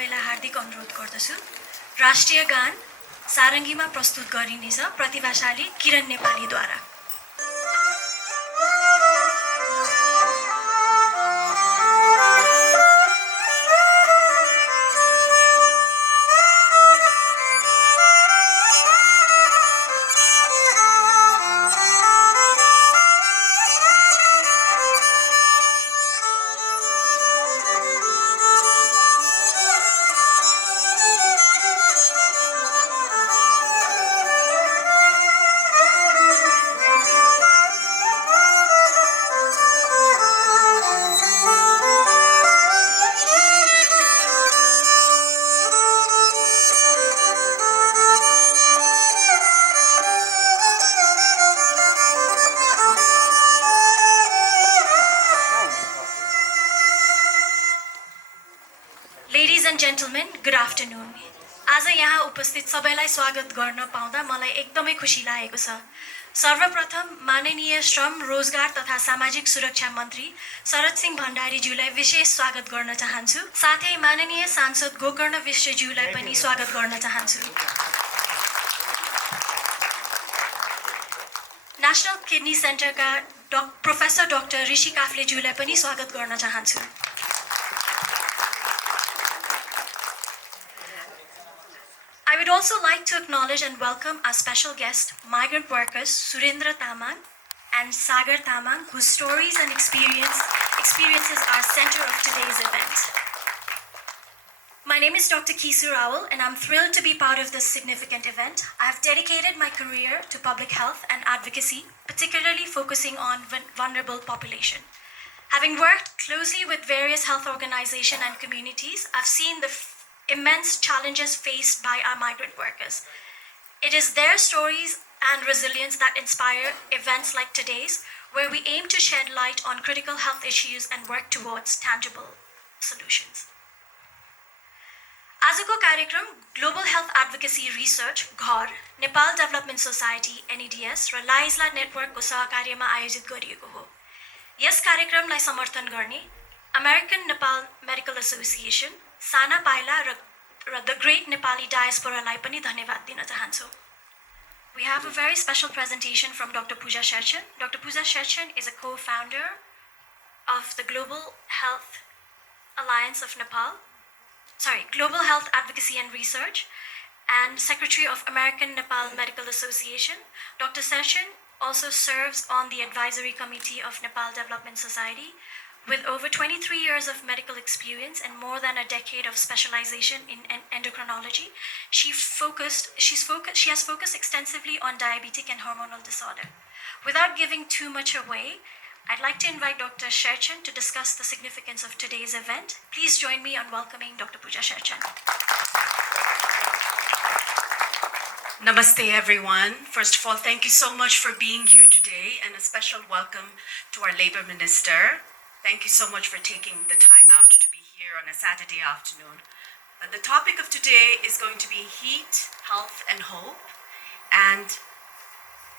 सबैलाई हार्दिक अनुरोध गर्दछु। राष्ट्रिय गान सारङ्गीमा प्रस्तुत गरिनेछ प्रतिभाशाली किरण नेपालीद्वारा। Ladies and gentlemen, good afternoon. आज यहाँ उपस्थित सबैलाई स्वागत गर्न पाउँदा मलाई एकदमै खुसी लागेको छ। सर्वप्रथम माननीय श्रम, रोजगार तथा सामाजिक सुरक्षा मन्त्री शरद सिंह भण्डारी ज्यूलाई विशेष स्वागत गर्न चाहन्छु। साथै माननीय सांसद गोकर्ण विष्ट ज्यूलाई पनि स्वागत गर्न चाहन्छु। नेशनल किडनी सेन्टरका प्रोफेसर डाक्टर ऋषि काफ्ले ज्यूलाई पनि स्वागत गर्न चाहन्छु। I would also like to acknowledge and welcome our special guest, migrant workers Surendra Tamang and Sagar Tamang, whose stories and experiences are center of today's event. My name is Dr. Kisu Rawal, and I'm thrilled to be part of this significant event. I have dedicated my career to public health and advocacy, particularly focusing on vulnerable population. Having worked closely with various health organizations and communities, I've seen the immense challenges faced by our migrant workers. It is their stories and resilience that inspire events like today's, where we aim to shed light on critical health issues and work towards tangible solutions. आजको कार्यक्रम Global Health Advocacy Research (GHAR), Nepal Development Society (NeDS) र Isla Network को सहकार्यमा आयोजित गरिएको हो। Yes कार्यक्रमलाई समर्थन गर्ने American Nepal Medical Association, Sano Paila raw the Great Nepali Diaspora लाई पनि धन्यवाद दिन चाहन्छु। We have a very special presentation from Dr. Pooja Sherchen. Dr. Pooja Sherchen is a co-founder of the Global Health Alliance of Nepal, Global Health Advocacy and Research, and Secretary of American Nepal Medical Association. Dr. Sherchen also serves on the Advisory Committee of Nepal Development Society. With over 23 years of medical experience and more than a decade of specialization in endocrinology, she has focused extensively on diabetic and hormonal disorder. Without giving too much away, I'd like to invite Dr. Sherchen to discuss the significance of today's event. Please join me on welcoming Dr. Pooja Sherchen. Namaste, everyone. First of all, thank you so much for being here today, and a special welcome to our Labour Minister. Thank you so much for taking the time out to be here on a Saturday afternoon. The topic of today is going to be heat, health, and hope. And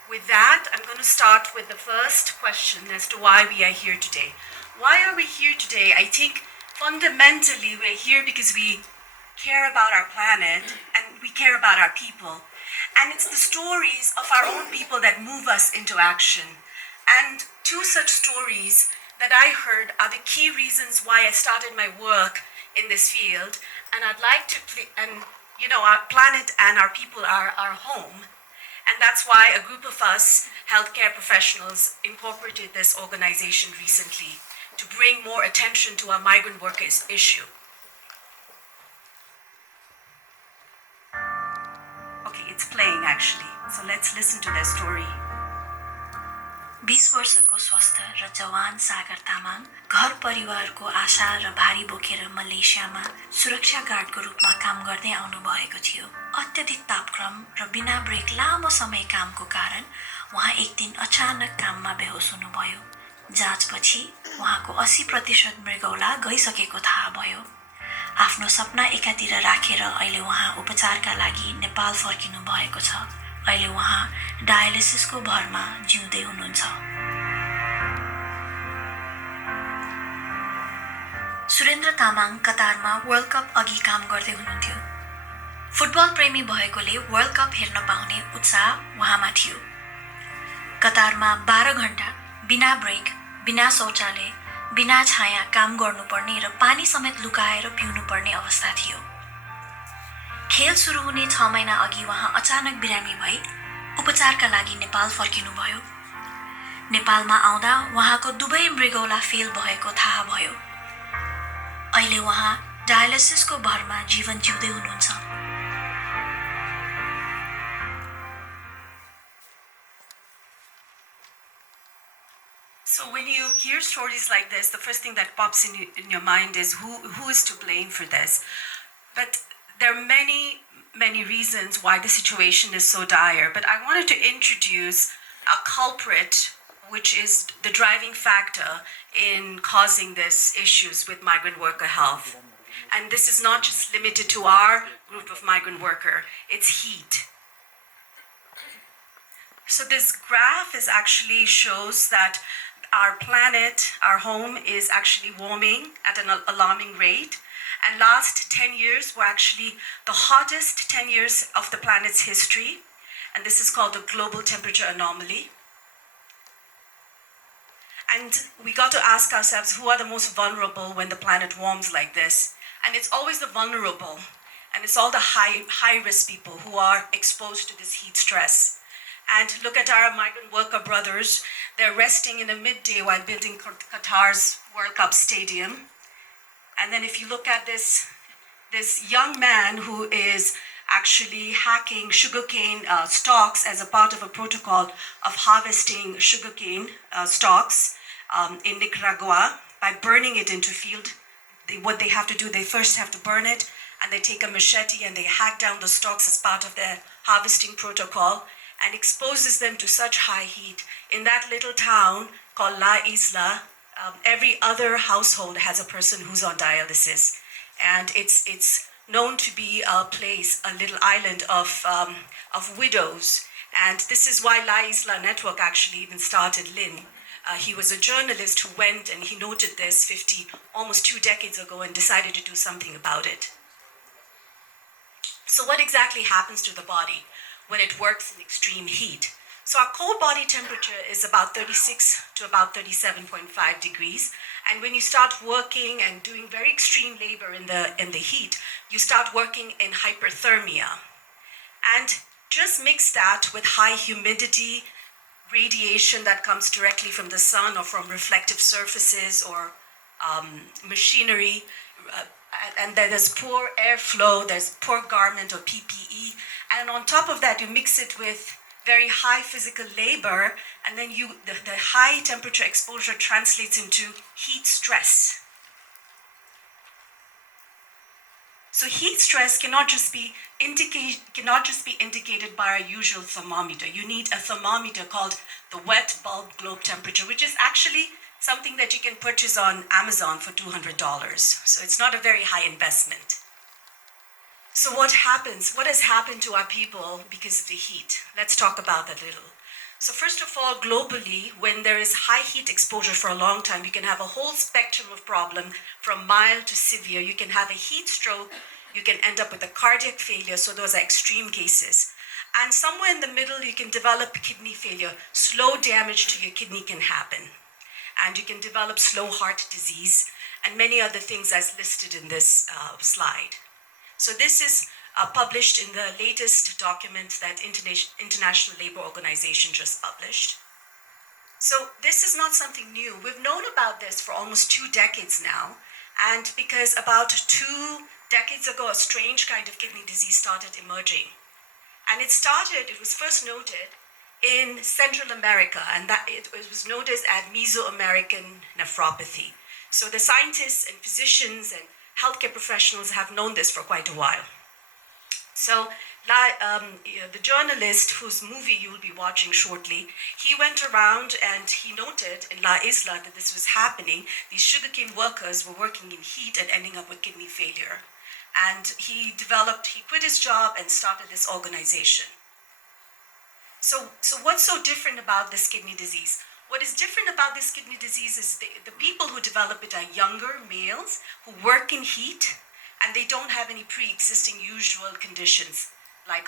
with that, I'm going to start with the first question as to why we are here today. Why are we here today? I think fundamentally we're here because we care about our planet and we care about our people. And it's the stories of our own people that move us into action. And two such stories that I heard are the key reasons why I started my work in this field. And I'd like to, our planet and our people are our home. And that's why a group of us, healthcare professionals, incorporated this organization recently to bring more attention to our migrant workers issue. Okay, it's playing actually. So let's listen to their story. 20 वर्षको स्वस्थ र जवान सागर तामाङ घर परिवारको आशा र भारी बोकेर मलेसियामा सुरक्षा गार्डको रूपमा काम गर्दै आउनु भएको थियो। अत्यधिक तापक्रम र बिना ब्रेक लामो समय कामको कारण उहाँ एक दिन अचानक काममा बेहोस हुनुभयो। जाँचपछि उहाँको 80% मृगौला गइसकेको थाहा भयो। आफ्नो सपना एकातिर राखेर अहिले उहाँ उपचारका लागि नेपाल फर्किनु भएको छ। अहिले उहाँ डायलिसिसको भरमा जिउँदै हुनुहुन्छ। सुरेन्द्र तामाङ कतारमा वर्ल्ड कप अघि काम गर्दै हुनुहुन्थ्यो। फुटबल प्रेमी भएकोले वर्ल्ड कप हेर्न पाउने उत्साह उहाँमा थियो। कतारमा 12 घण्टा बिना ब्रेक, बिना शौचालय, बिना छाया काम गर्नुपर्ने र पानी समेत लुकाएर पिउनुपर्ने अवस्था थियो। खेल सुरु हुने 6 महिना अघि उहाँ अचानक बिरामी भई उपचारका लागि नेपाल फर्किनुभयो। नेपालमा आउँदा उहाँको दुवै मृगौला फेल भएको थाहा भयो। अहिले उहाँ डायलिसिसको भरमा जीवन जिउँदै हुनुहुन्छ। So when you hear stories like this, the first thing that pops in your mind is who is to blame for this? But there are many reasons why the situation is so dire. But I wanted to introduce a culprit, which is the driving factor in causing these issues with migrant worker health. And this is not just limited to our group of migrant worker, it's heat. So this graph actually shows that our planet, our home, is actually warming at an alarming rate. And last 10 years were actually the hottest 10 years of the planet's history. And this is called the global temperature anomaly. And we got to ask ourselves, who are the most vulnerable when the planet warms like this? And it's always the vulnerable. And it's all the high-risk people who are exposed to this heat stress. And look at our migrant worker brothers. They're resting in a midday while building Qatar's World Cup stadium. And then if you look at this young man who is actually hacking sugarcane stalks as a part of a protocol of harvesting sugarcane stalks in Nicaragua by burning it into field. What they have to do, they first have to burn it, and they take a machete and they hack down the stalks as part of their harvesting protocol, and exposes them to such high heat. In that little town called La Isla, every other household has a person who's on dialysis. And it's known to be a place, a little island of widows. And this is why La Isla Network actually even started Lynn. He was a journalist who went and he noted this almost 2 decades ago and decided to do something about it. So what exactly happens to the body when it works in extreme heat? So our core body temperature is about 36 to about 37.5 degrees. And when you start working and doing very extreme labor in the heat, you start working in hyperthermia. And just mix that with high humidity, radiation that comes directly from the sun or from reflective surfaces or machinery, and then there's poor airflow, there's poor garment or PPE, and on top of that you mix it with very high physical labor, and then the high temperature exposure translates into heat stress. So heat stress cannot just be indicated by our usual thermometer. You need a thermometer called the wet bulb globe temperature, which is actually something that you can purchase on Amazon for $200. So it's not a very high investment. So what happens? What has happened to our people because of the heat? Let's talk about that a little. So first of all, globally, when there is high heat exposure for a long time, you can have a whole spectrum of problem from mild to severe. You can have a heat stroke. You can end up with a cardiac failure. So those are extreme cases. And somewhere in the middle, you can develop kidney failure. Slow damage to your kidney can happen. And you can develop slow heart disease and many other things as listed in this slide. So this is published in the latest document that International Labour Organization just published. So this is not something new. We've known about this for almost 2 decades now. And because about 2 decades ago, a strange kind of kidney disease started emerging. And it was first noted in Central America, and that it was noted as Mesoamerican nephropathy. So the scientists and physicians and healthcare professionals have known this for quite a while. So the journalist whose movie you will be watching shortly, he went around and he noted in La Isla that this was happening. These sugarcane workers were working in heat and ending up with kidney failure. And he quit his job and started this organization. So what's so different about this kidney disease? What is different about this kidney disease is the people who develop it are younger males who work in heat, and they don't have any pre-existing usual conditions like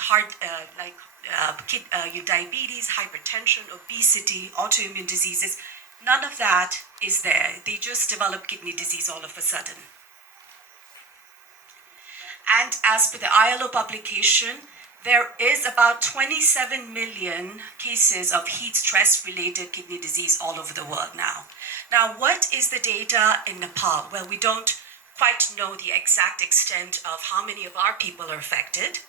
diabetes, hypertension, obesity, autoimmune diseases. None of that is there. They just develop kidney disease all of a sudden. And as per the ILO publication, there is about 27 million cases of heat stress-related kidney disease all over the world now. Now, what is the data in Nepal? Well, we don't quite know the exact extent of how many of our people are affected.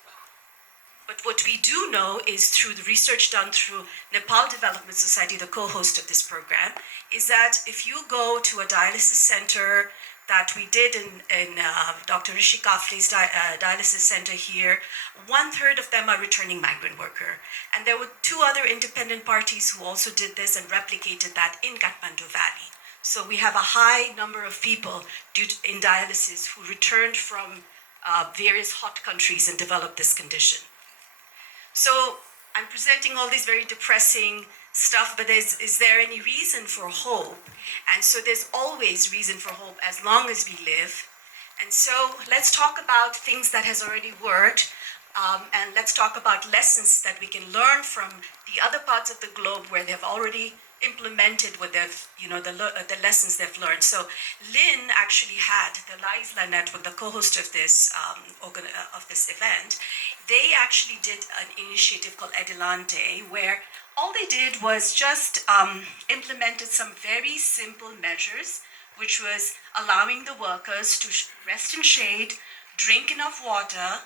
But what we do know is through the research done through Nepal Development Society, the co-host of this program, is that if you go to a dialysis center that we did in Dr. Rishi Kafli's dialysis center here, 1/3 of them are returning migrant worker. And there were 2 other independent parties who also did this and replicated that in Kathmandu Valley. So we have a high number of people in dialysis who returned from various hot countries and developed this condition. So I'm presenting all these very depressing stuff, but is there any reason for hope? And so there's always reason for hope as long as we live. And so let's talk about things that has already worked, and let's talk about lessons that we can learn from the other parts of the globe where they've already implemented what they've, the lessons they've learned. So Lynn actually had the Isla Network, the co-host of this event. They actually did an initiative called Adelante, where all they did was just implemented some very simple measures, which was allowing the workers to rest in shade, drink enough water,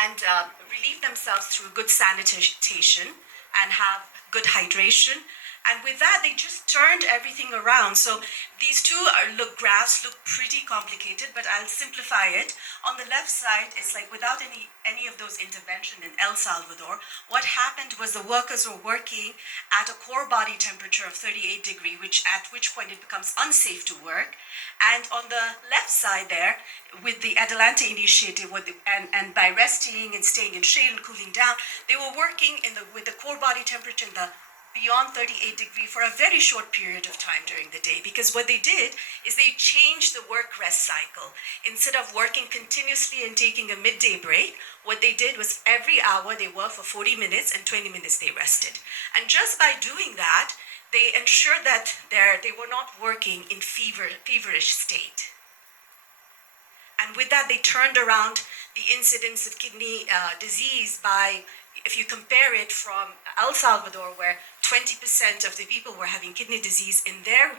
and relieve themselves through good sanitation and have good hydration. And with that, they just turned everything around. So these two graphs look pretty complicated, but I'll simplify it. On the left side, it's like without any of those intervention in El Salvador, what happened was the workers were working at a core body temperature of 38 degrees, at which point it becomes unsafe to work. And on the left side there, with the Adelante initiative, and by resting and staying in shade and cooling down, they were working with the core body temperature in the beyond 38 degrees for a very short period of time during the day, because what they did is they changed the work-rest cycle. Instead of working continuously and taking a midday break, what they did was every hour they worked for 40 minutes and 20 minutes they rested. And just by doing that, they ensured that they were not working in feverish state. And with that, they turned around the incidence of kidney disease by, if you compare it from El Salvador, where 20% of the people were having kidney disease, in their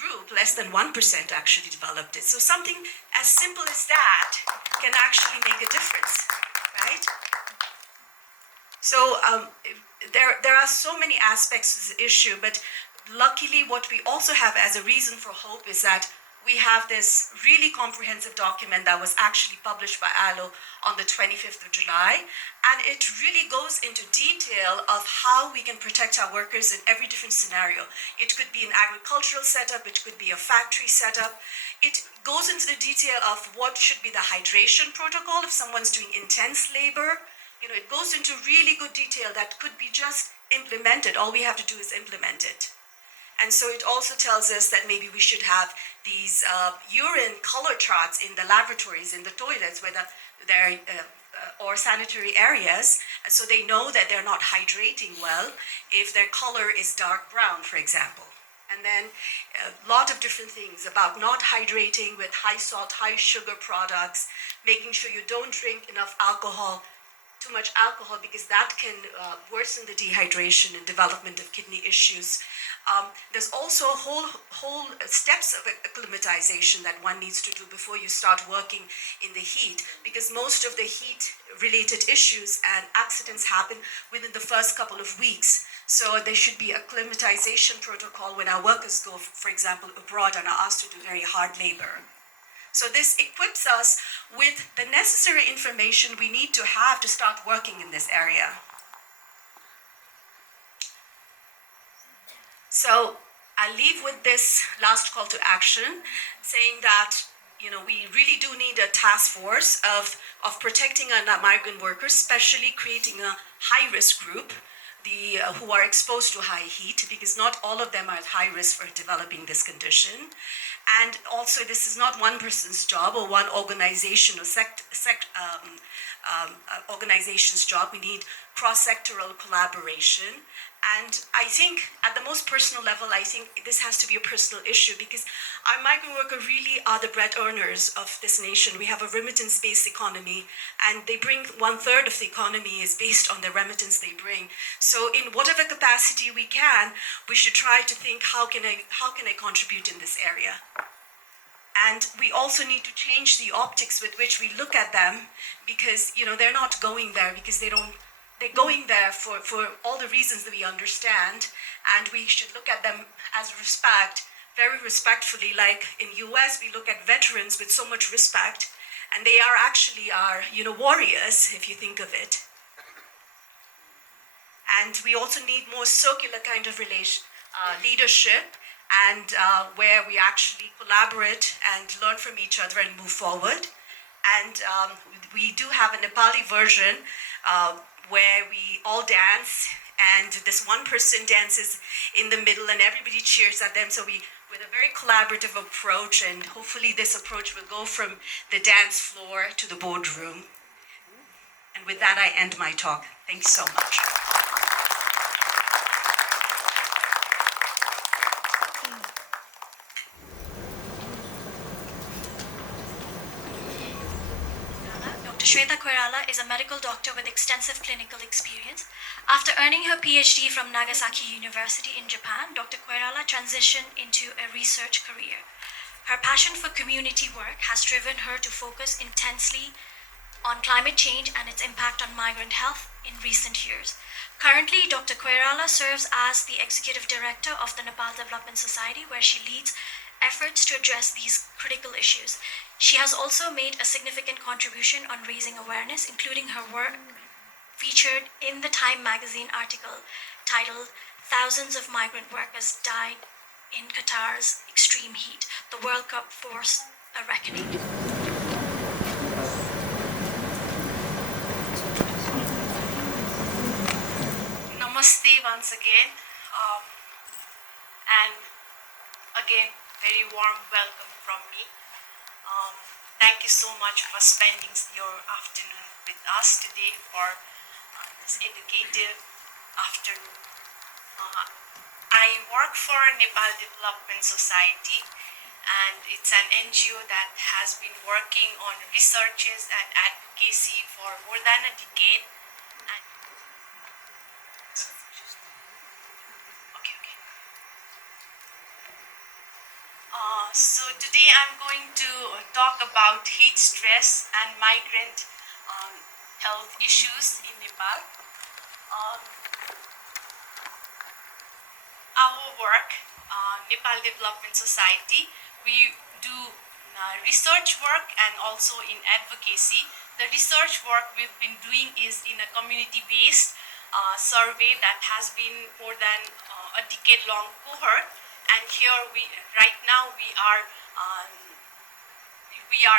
group, less than 1% actually developed it. So something as simple as that can actually make a difference, right? So there are so many aspects to the issue, but luckily what we also have as a reason for hope is that we have this really comprehensive document that was actually published by ILO on the 25th of July. And it really goes into detail of how we can protect our workers in every different scenario. It could be an agricultural setup, it could be a factory setup. It goes into the detail of what should be the hydration protocol if someone's doing intense labor. It goes into really good detail that could be just implemented. All we have to do is implement it. And so it also tells us that maybe we should have these urine color charts in the laboratories, in the toilets, or sanitary areas, so they know that they're not hydrating well if their color is dark brown, for example. And then a lot of different things about not hydrating with high salt, high sugar products, making sure you don't drink enough alcohol, too much alcohol, because that can worsen the dehydration and development of kidney issues. There's also a whole steps of acclimatization that one needs to do before you start working in the heat, because most of the heat-related issues and accidents happen within the first couple of weeks. So there should be a acclimatization protocol when our workers go, for example, abroad and are asked to do very hard labor. So this equips us with the necessary information we need to have to start working in this area. So I'll leave with this last call to action, saying that, we really do need a task force of protecting our migrant workers, especially creating a high-risk group, who are exposed to high heat, because not all of them are at high risk for developing this condition. And also, this is not one person's job or one organization or organization's job. We need cross-sectoral collaboration. And I think at the most personal level, I think this has to be a personal issue, because our migrant workers really are the bread earners of this nation. We have a remittance-based economy, and they bring 1/3 of the economy is based on the remittance they bring. So in whatever capacity we can, we should try to think, how can I contribute in this area? And we also need to change the optics with which we look at them, because they're not going there because they're going there for all the reasons that we understand, and we should look at them as respect, very respectfully. Like in US, we look at veterans with so much respect, and they are actually our warriors, if you think of it. And we also need more circular kind of leadership, and where we actually collaborate and learn from each other and move forward. And we do have a Nepali version where we all dance, and this one person dances in the middle and everybody cheers at them. So with a very collaborative approach, and hopefully this approach will go from the dance floor to the boardroom. And with that, I end my talk. Thanks so much. Shweta Koirala is a medical doctor with extensive clinical experience. After earning her PhD from Nagasaki University in Japan, Dr. Koirala transitioned into a research career. Her passion for community work has driven her to focus intensely on climate change and its impact on migrant health in recent years. Currently, Dr. Koirala serves as the executive director of the Nepal Development Society, where she leads efforts to address these critical issues. She has also made a significant contribution on raising awareness, including her work featured in the Time magazine article titled "Thousands of Migrant Workers Died in Qatar's Extreme Heat. The World Cup Forced a Reckoning." Namaste once again, and again, very warm welcome from me. Thank you so much for spending your afternoon with us today for this educative afternoon. I work for Nepal Development Society, and it's an NGO that has been working on researches and advocacy for more than a decade. And so today I'm going to talk about heat stress and migrant health issues in Nepal. Our work, Nepal Development Society, we do research work and also in advocacy. The research work we've been doing is in a community-based survey that has been more than a decade-long cohort. And here right now we are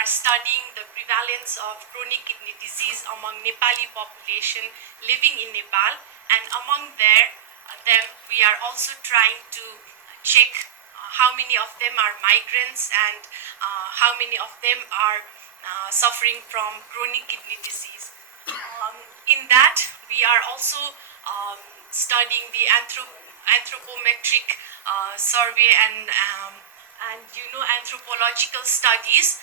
studying the prevalence of chronic kidney disease among Nepali population living in Nepal, and among them we are also trying to check how many of them are migrants and how many of them are suffering from chronic kidney disease. In that, we are also studying the anthropometric survey and anthropological studies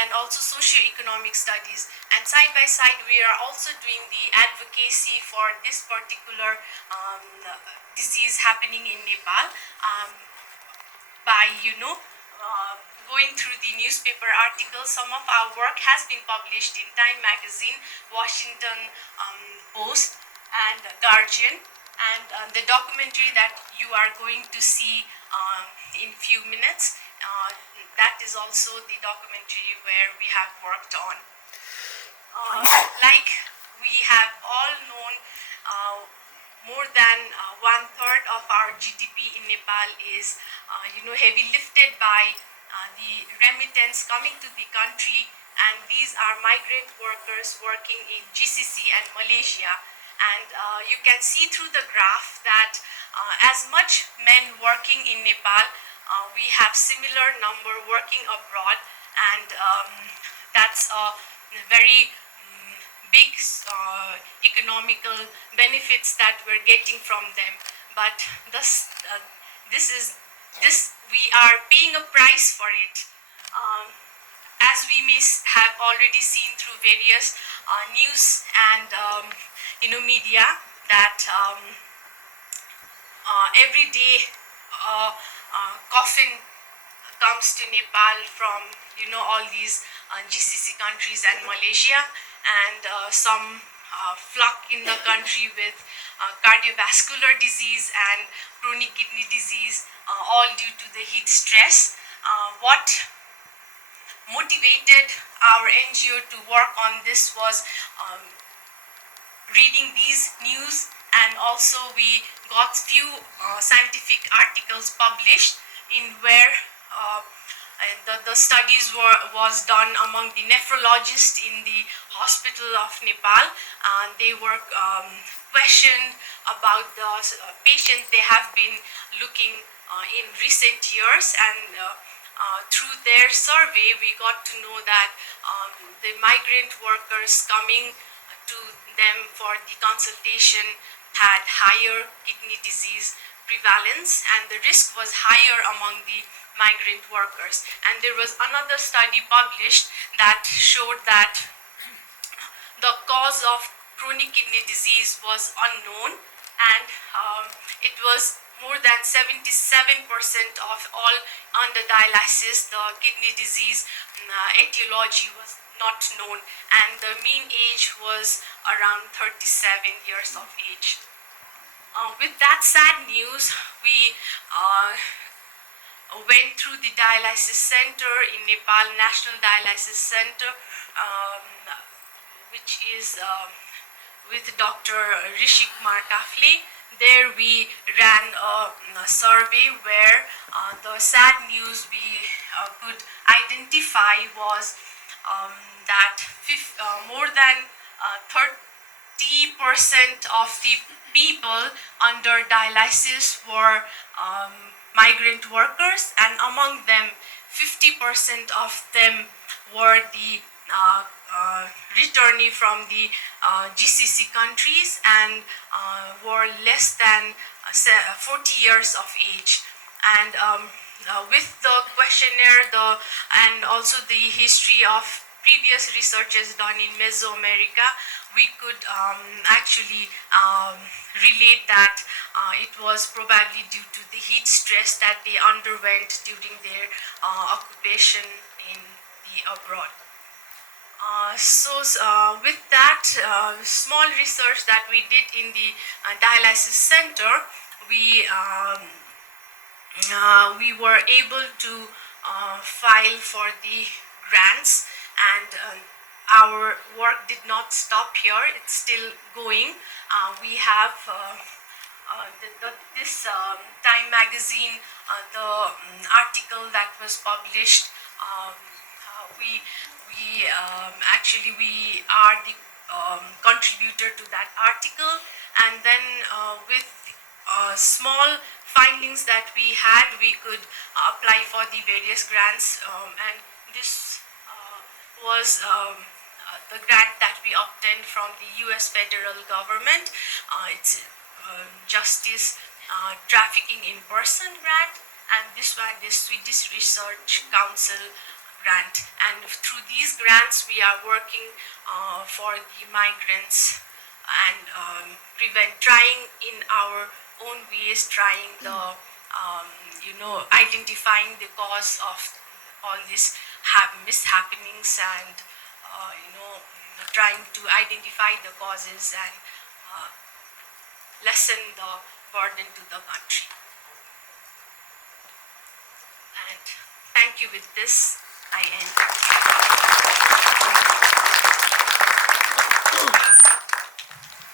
and also socio-economic studies. And side by side, we are also doing the advocacy for this particular disease happening in Nepal by going through the newspaper articles. Some of our work has been published in Time magazine, Washington Post, and Guardian. And the documentary that you are going to see in few minutes, that is also the documentary where we have worked on. Like we have all known, more than 1/3 of our GDP in Nepal is heavy lifted by the remittance coming to the country, and these are migrant workers working in GCC and Malaysia. And you can see through the graph that as much men working in Nepal, we have similar number working abroad, and that's a very big economical benefits that we're getting from them. But this we are paying a price for it. As we may have already seen through various news and media, that every day coffin comes to Nepal from all these GCC countries and Malaysia, and some flock in the country with cardiovascular disease and chronic kidney disease, all due to the heat stress. What motivated our NGO to work on this was reading these news, and also we got few scientific articles published in where the studies was done among the nephrologists in the hospital of Nepal. They were questioned about the patients they have been looking in recent years, and through their survey we got to know that the migrant workers coming to them for the consultation had higher kidney disease prevalence, and the risk was higher among the migrant workers. And there was another study published that showed that the cause of chronic kidney disease was unknown, and it was more than 77% of all under dialysis, the kidney disease etiology was not known, and the mean age was around 37 years of age. With that sad news, we went through the dialysis center in Nepal, National Dialysis Center, which is with Dr. Rishi Kumar Kafle. There we ran a survey where the sad news we could identify was that more than 30% of the people under dialysis were migrant workers, and among them 50% of them were the returnee from the GCC countries, and were less than 40 years of age. And with the questionnaire and also the history of previous researches done in Mesoamerica, we could actually relate that it was probably due to the heat stress that they underwent during their occupation in the abroad. With that small research that we did in the dialysis center, we were able to file for the grants, and our work did not stop here. It's still going. We have this Time magazine, the article that was published. We are the contributor to that article, and then with small findings that we had, we could apply for the various grants, and this was the grant that we obtained from the US federal government. It's Justice Trafficking in Person grant, and this one is Swedish Research Council grant. And through these grants we are working for the migrants, and trying in our own ways, trying the identifying the cause of all these mishappenings, and trying to identify the causes and lessen the burden to the country. And thank you. With this, I end.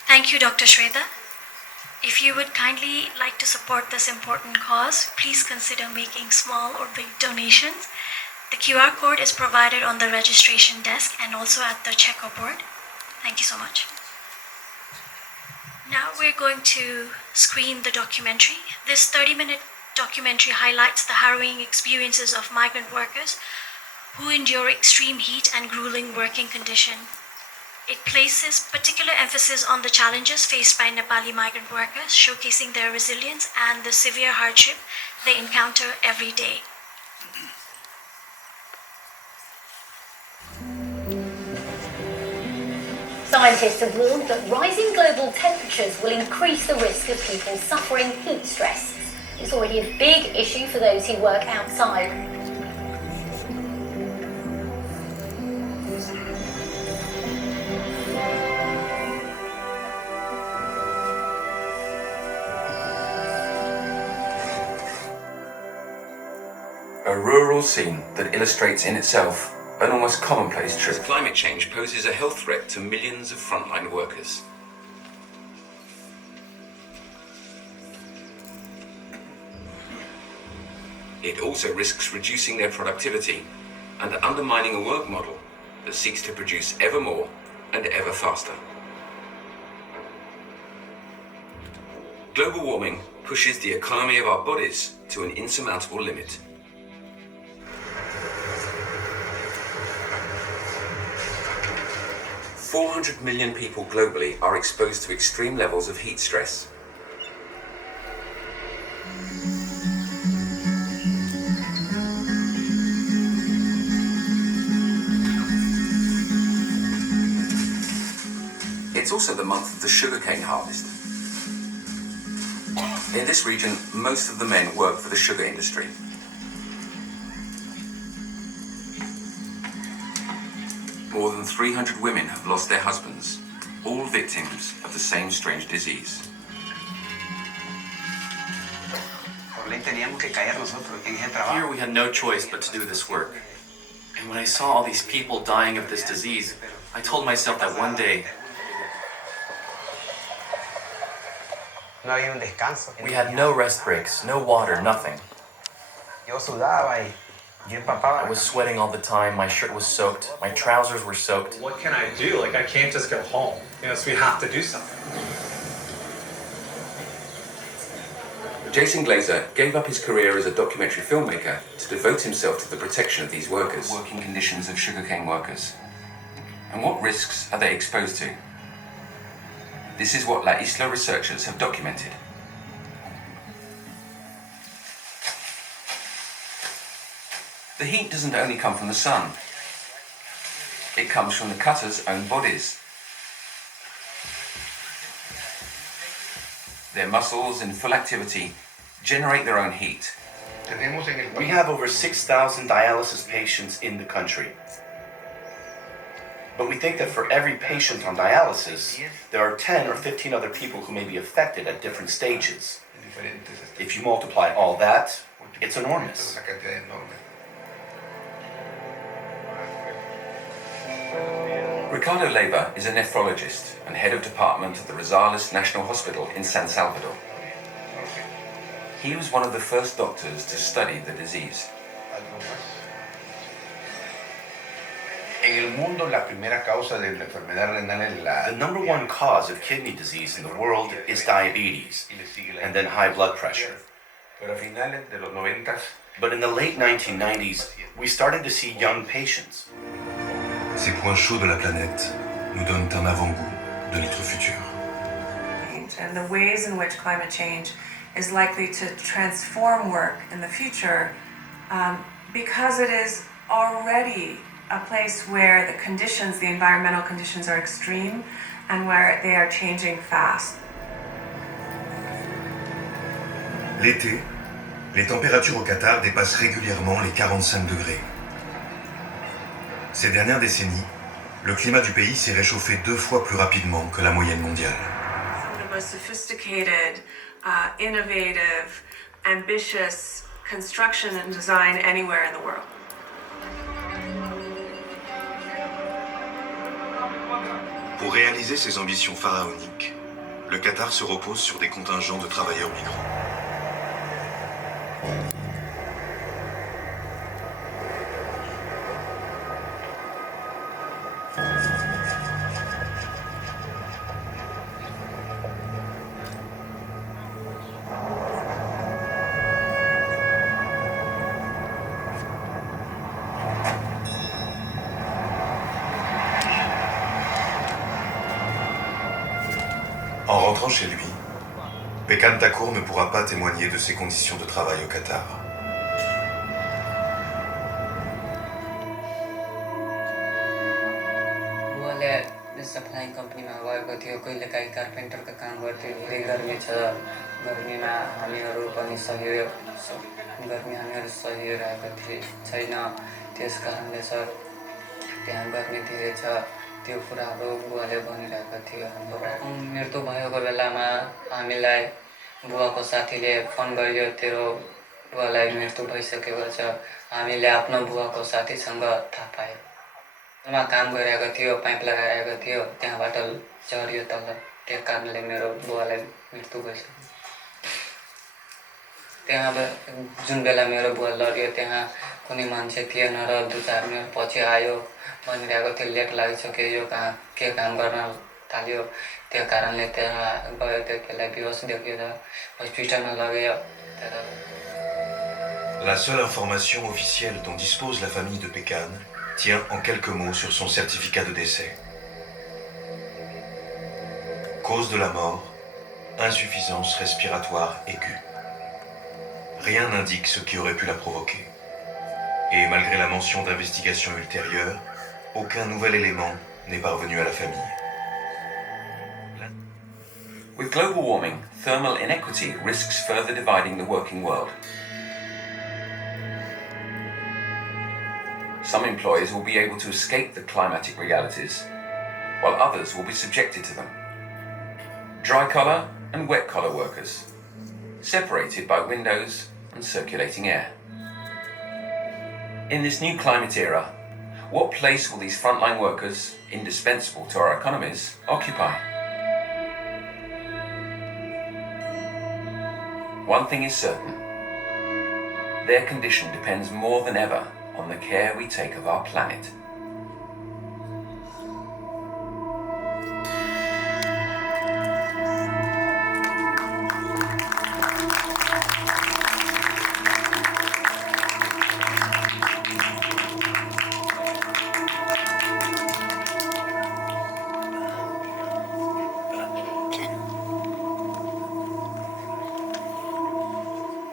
Thank you, Dr. Shweta. If you would kindly like to support this important cause, please consider making small or big donations. The QR code is provided on the registration desk and also at the checkout board. Thank you so much. Now we're going to screen the documentary. This 30-minute documentary highlights the harrowing experiences of migrant workers who endure extreme heat and grueling working conditions. It places particular emphasis on the challenges faced by Nepali migrant workers, showcasing their resilience and the severe hardship they encounter every day. Scientists have warned that rising global temperatures will increase the risk of people suffering heat stress. It's already a big issue for those who work outside. A rural scene that illustrates in itself an almost commonplace truth. Climate change poses a health threat to millions of frontline workers. It also risks reducing their productivity and undermining a work model that seeks to produce ever more and ever faster. Global warming pushes the economy of our bodies to an insurmountable limit. $400 million people globally are exposed to extreme levels of heat stress. It's also the month of the sugarcane harvest. In this region, most of the men work for the sugar industry. More than 300 women have lost their husbands, all victims of the same strange disease. Here we had no choice but to do this work. And when I saw all these people dying of this disease, I told myself that one day we had no rest breaks, no water, nothing. I was sweating all the time, my shirt was soaked, my trousers were soaked. What can I do? Like, I can't just go home. So we have to do something. Jason Glazer gave up his career as a documentary filmmaker to devote himself to the protection of these workers. Working conditions of sugarcane workers. And what risks are they exposed to? This is what La Isla researchers have documented. The heat doesn't only come from the sun. It comes from the cutters' own bodies. Their muscles in full activity generate their own heat. We have over 6,000 dialysis patients in the country. But we think that for every patient on dialysis, there are 10 or 15 other people who may be affected at different stages. If you multiply all that, it's enormous. Ricardo Leiva is a nephrologist and head of department at the Rosales National Hospital in San Salvador. He was one of the first doctors to study the disease. The number one cause of kidney disease in the world is diabetes, and then high blood pressure. But in the late 1990s, we started to see young patients. Ces points chauds de la planète nous donnent un avant-goût de notre futur. And the ways in which climate change is likely to transform work in the future because it is already a place where the conditions, the environmental conditions are extreme and where they are changing fast. L'été, les températures au Qatar dépassent régulièrement les 45 degrés. Ces dernières décennies, le climat du pays s'est réchauffé 2 fois plus rapidement que la moyenne mondiale. Some of the most sophisticated, innovative, ambitious construction and design anywhere in the world. Pour réaliser ces ambitions pharaoniques, le Qatar se repose sur des contingents de travailleurs migrants. En rentrant chez lui, Pekan Thakur ne pourra pas témoigner de ses conditions de travail au Qatar. बुवाले जस्तो flying कम्पनीमा गएको थियो, कहिलेकाहीँ कार्पेन्टरको काम गर्थ्यो। धेरै गर्मी छ, गर्मीमा हामीहरू पनि सहिरहेको छैन। त्यस कारणले सर त्यहाँ गर्मी धेरै छ, त्यो कुराहरू बुवाले भनिरहेको थियो। हाम्रो मृत्यु भएको बेलामा हामीलाई बुवाको साथीले फोन गर्यो, तेरो बुवालाई मृत्यु भइसकेको छ। हामीले आफ्नो बुवाको साथीसँग थाहा पायौँ। मा काम गरिरहेको थियो, पाइप लगाइरहेको थियो, त्यहाँबाट झऱ्यो तल। त्यो कारणले मेरो बुवालाई मृत्यु भइसक्यो। त्यहाँ जुन बेला मेरो बुवा लड्यो त्यहाँ कुनै मान्छे थिएन र 2-4 मिनट पछि आयो, भनिरहेको थियो लेट लागिसक्यो, यो कहाँ के काम गर्न थाल्यो। त्यो कारणले त्यहाँ गयो, त्यसलाई बेहोस देख्यो र हस्पिटलमा लग्यो। La seule information officielle dont dispose la famille de Pekan tient en quelques mots sur son certificat de décès. Cause de la mort, insuffisance respiratoire aiguë. Rien n'indique ce qui aurait pu la provoquer. Et malgré la mention d'investigation ultérieure, aucun nouvel élément n'est parvenu à la famille. With global warming, thermal inequity risks further dividing the working world. Some employees will be able to escape the climatic realities, while others will be subjected to them. Dry collar and wet collar workers, separated by windows and circulating air. In this new climate era, what place will these frontline workers, indispensable to our economies, occupy? One thing is certain. Their condition depends more than ever on the care we take of our planet.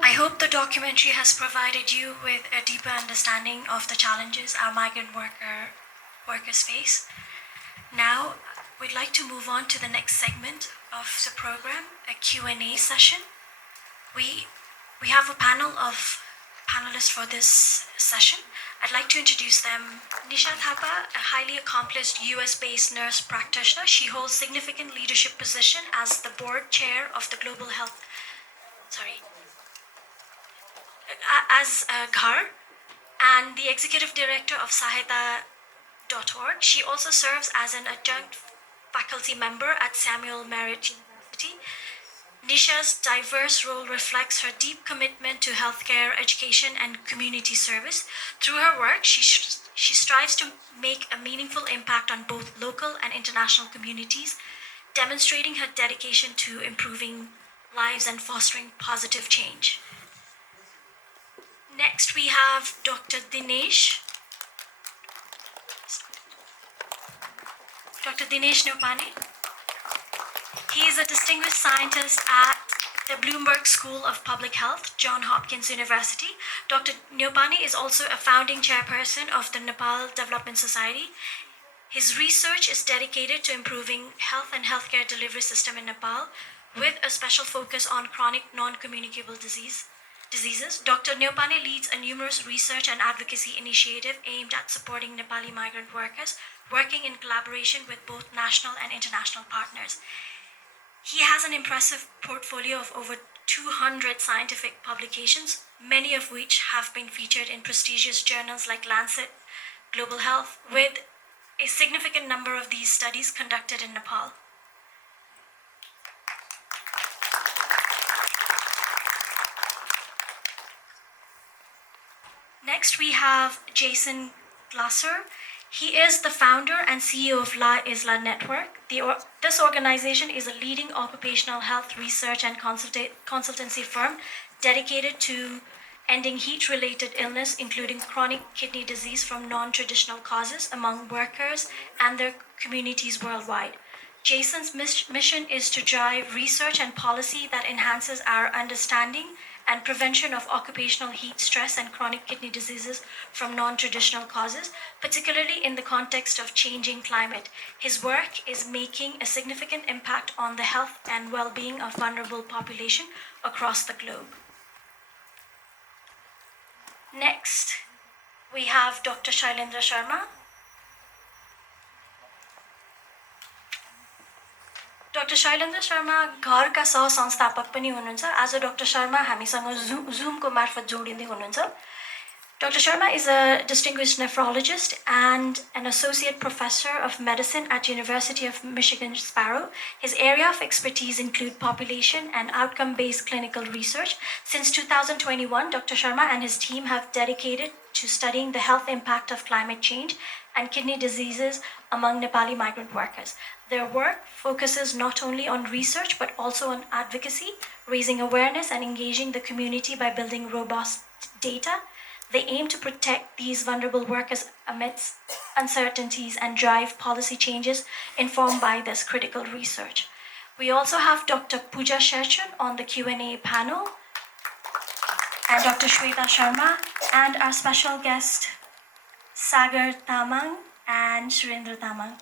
I hope the documentary has provided you with a deeper understanding of the challenges our migrant workers face. Now, we'd like to move on to the next segment of the program, a Q&A session. We have a panel of panelists for this session. I'd like to introduce them. Nisha Thapa, a highly accomplished US-based nurse practitioner. She holds significant leadership position as the board chair of the GHAR and the executive director of Sahayata.org. She also serves as an adjunct faculty member at Samuel Merritt University. Nisha's diverse role reflects her deep commitment to healthcare, education, and community service. Through her work, she strives to make a meaningful impact on both local and international communities, demonstrating her dedication to improving lives and fostering positive change. Next, we have Dr. Dinesh Neopane. He is a distinguished scientist at the Bloomberg School of Public Health, Johns Hopkins University. Dr. Neopane is also a founding chairperson of the Nepal Development Society. His research is dedicated to improving health and healthcare delivery system in Nepal, with a special focus on chronic non-communicable diseases. Dr. Neopane leads a numerous research and advocacy initiative aimed at supporting Nepali migrant workers, working in collaboration with both national and international partners. He has an impressive portfolio of over 200 scientific publications, many of which have been featured in prestigious journals like Lancet, Global Health, with a significant number of these studies conducted in Nepal. Next, we have Jason Glasser. He is the founder and CEO of Isla Network. This organization is a leading occupational health research and consultancy firm dedicated to ending heat-related illness, including chronic kidney disease from non-traditional causes among workers and their communities worldwide. Jason's mission is to drive research and policy that enhances our understanding and prevention of occupational heat stress and chronic kidney diseases from non-traditional causes, particularly in the context of changing climate. His work is making a significant impact on the health and well-being of vulnerable population across the globe. Next, we have Dr. Shailendra Sharma. Dr. Shailendra Sharma GHAR-का सह-संस्थापक पनि हुनुहुन्छ. आज Dr. Sharma हामीसँग Zoom-को मार्फत जोडिँदै हुनुहुन्छ. Dr. Sharma is a distinguished nephrologist and an associate professor of medicine at University of Michigan Sparrow. His area of expertise include population and outcome-based clinical research. Since 2021, Dr. Sharma and his team have dedicated to studying the health impact of climate change and kidney diseases among Nepali migrant workers. Their work focuses not only on research but also on advocacy, raising awareness and engaging the community by building robust data. They aim to protect these vulnerable workers amidst uncertainties and drive policy changes informed by this critical research. We also have Dr. Pooja Sherchun on the Q&A panel, and Dr. Shweta Sharma, and our special guest, Sagar Tamang and Surendra Tamang.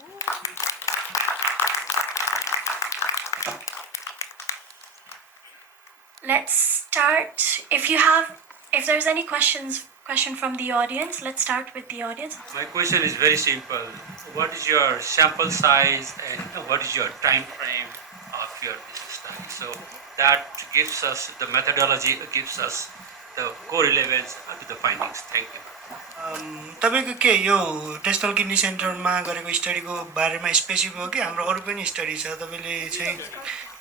Let's start. If there's any question from the audience, let's start with the audience. My question is very simple. What is your sample size and what is your time frame of your study? So that gives us the methodology, gives us the correlations to the findings. Thank you. तपाईको के यो टेस्टल kidney सेन्टरमा गरेको स्टडीको बारेमा specific हो कि हाम्रो अरु पनि स्टडी छ तपाईले चाहिँ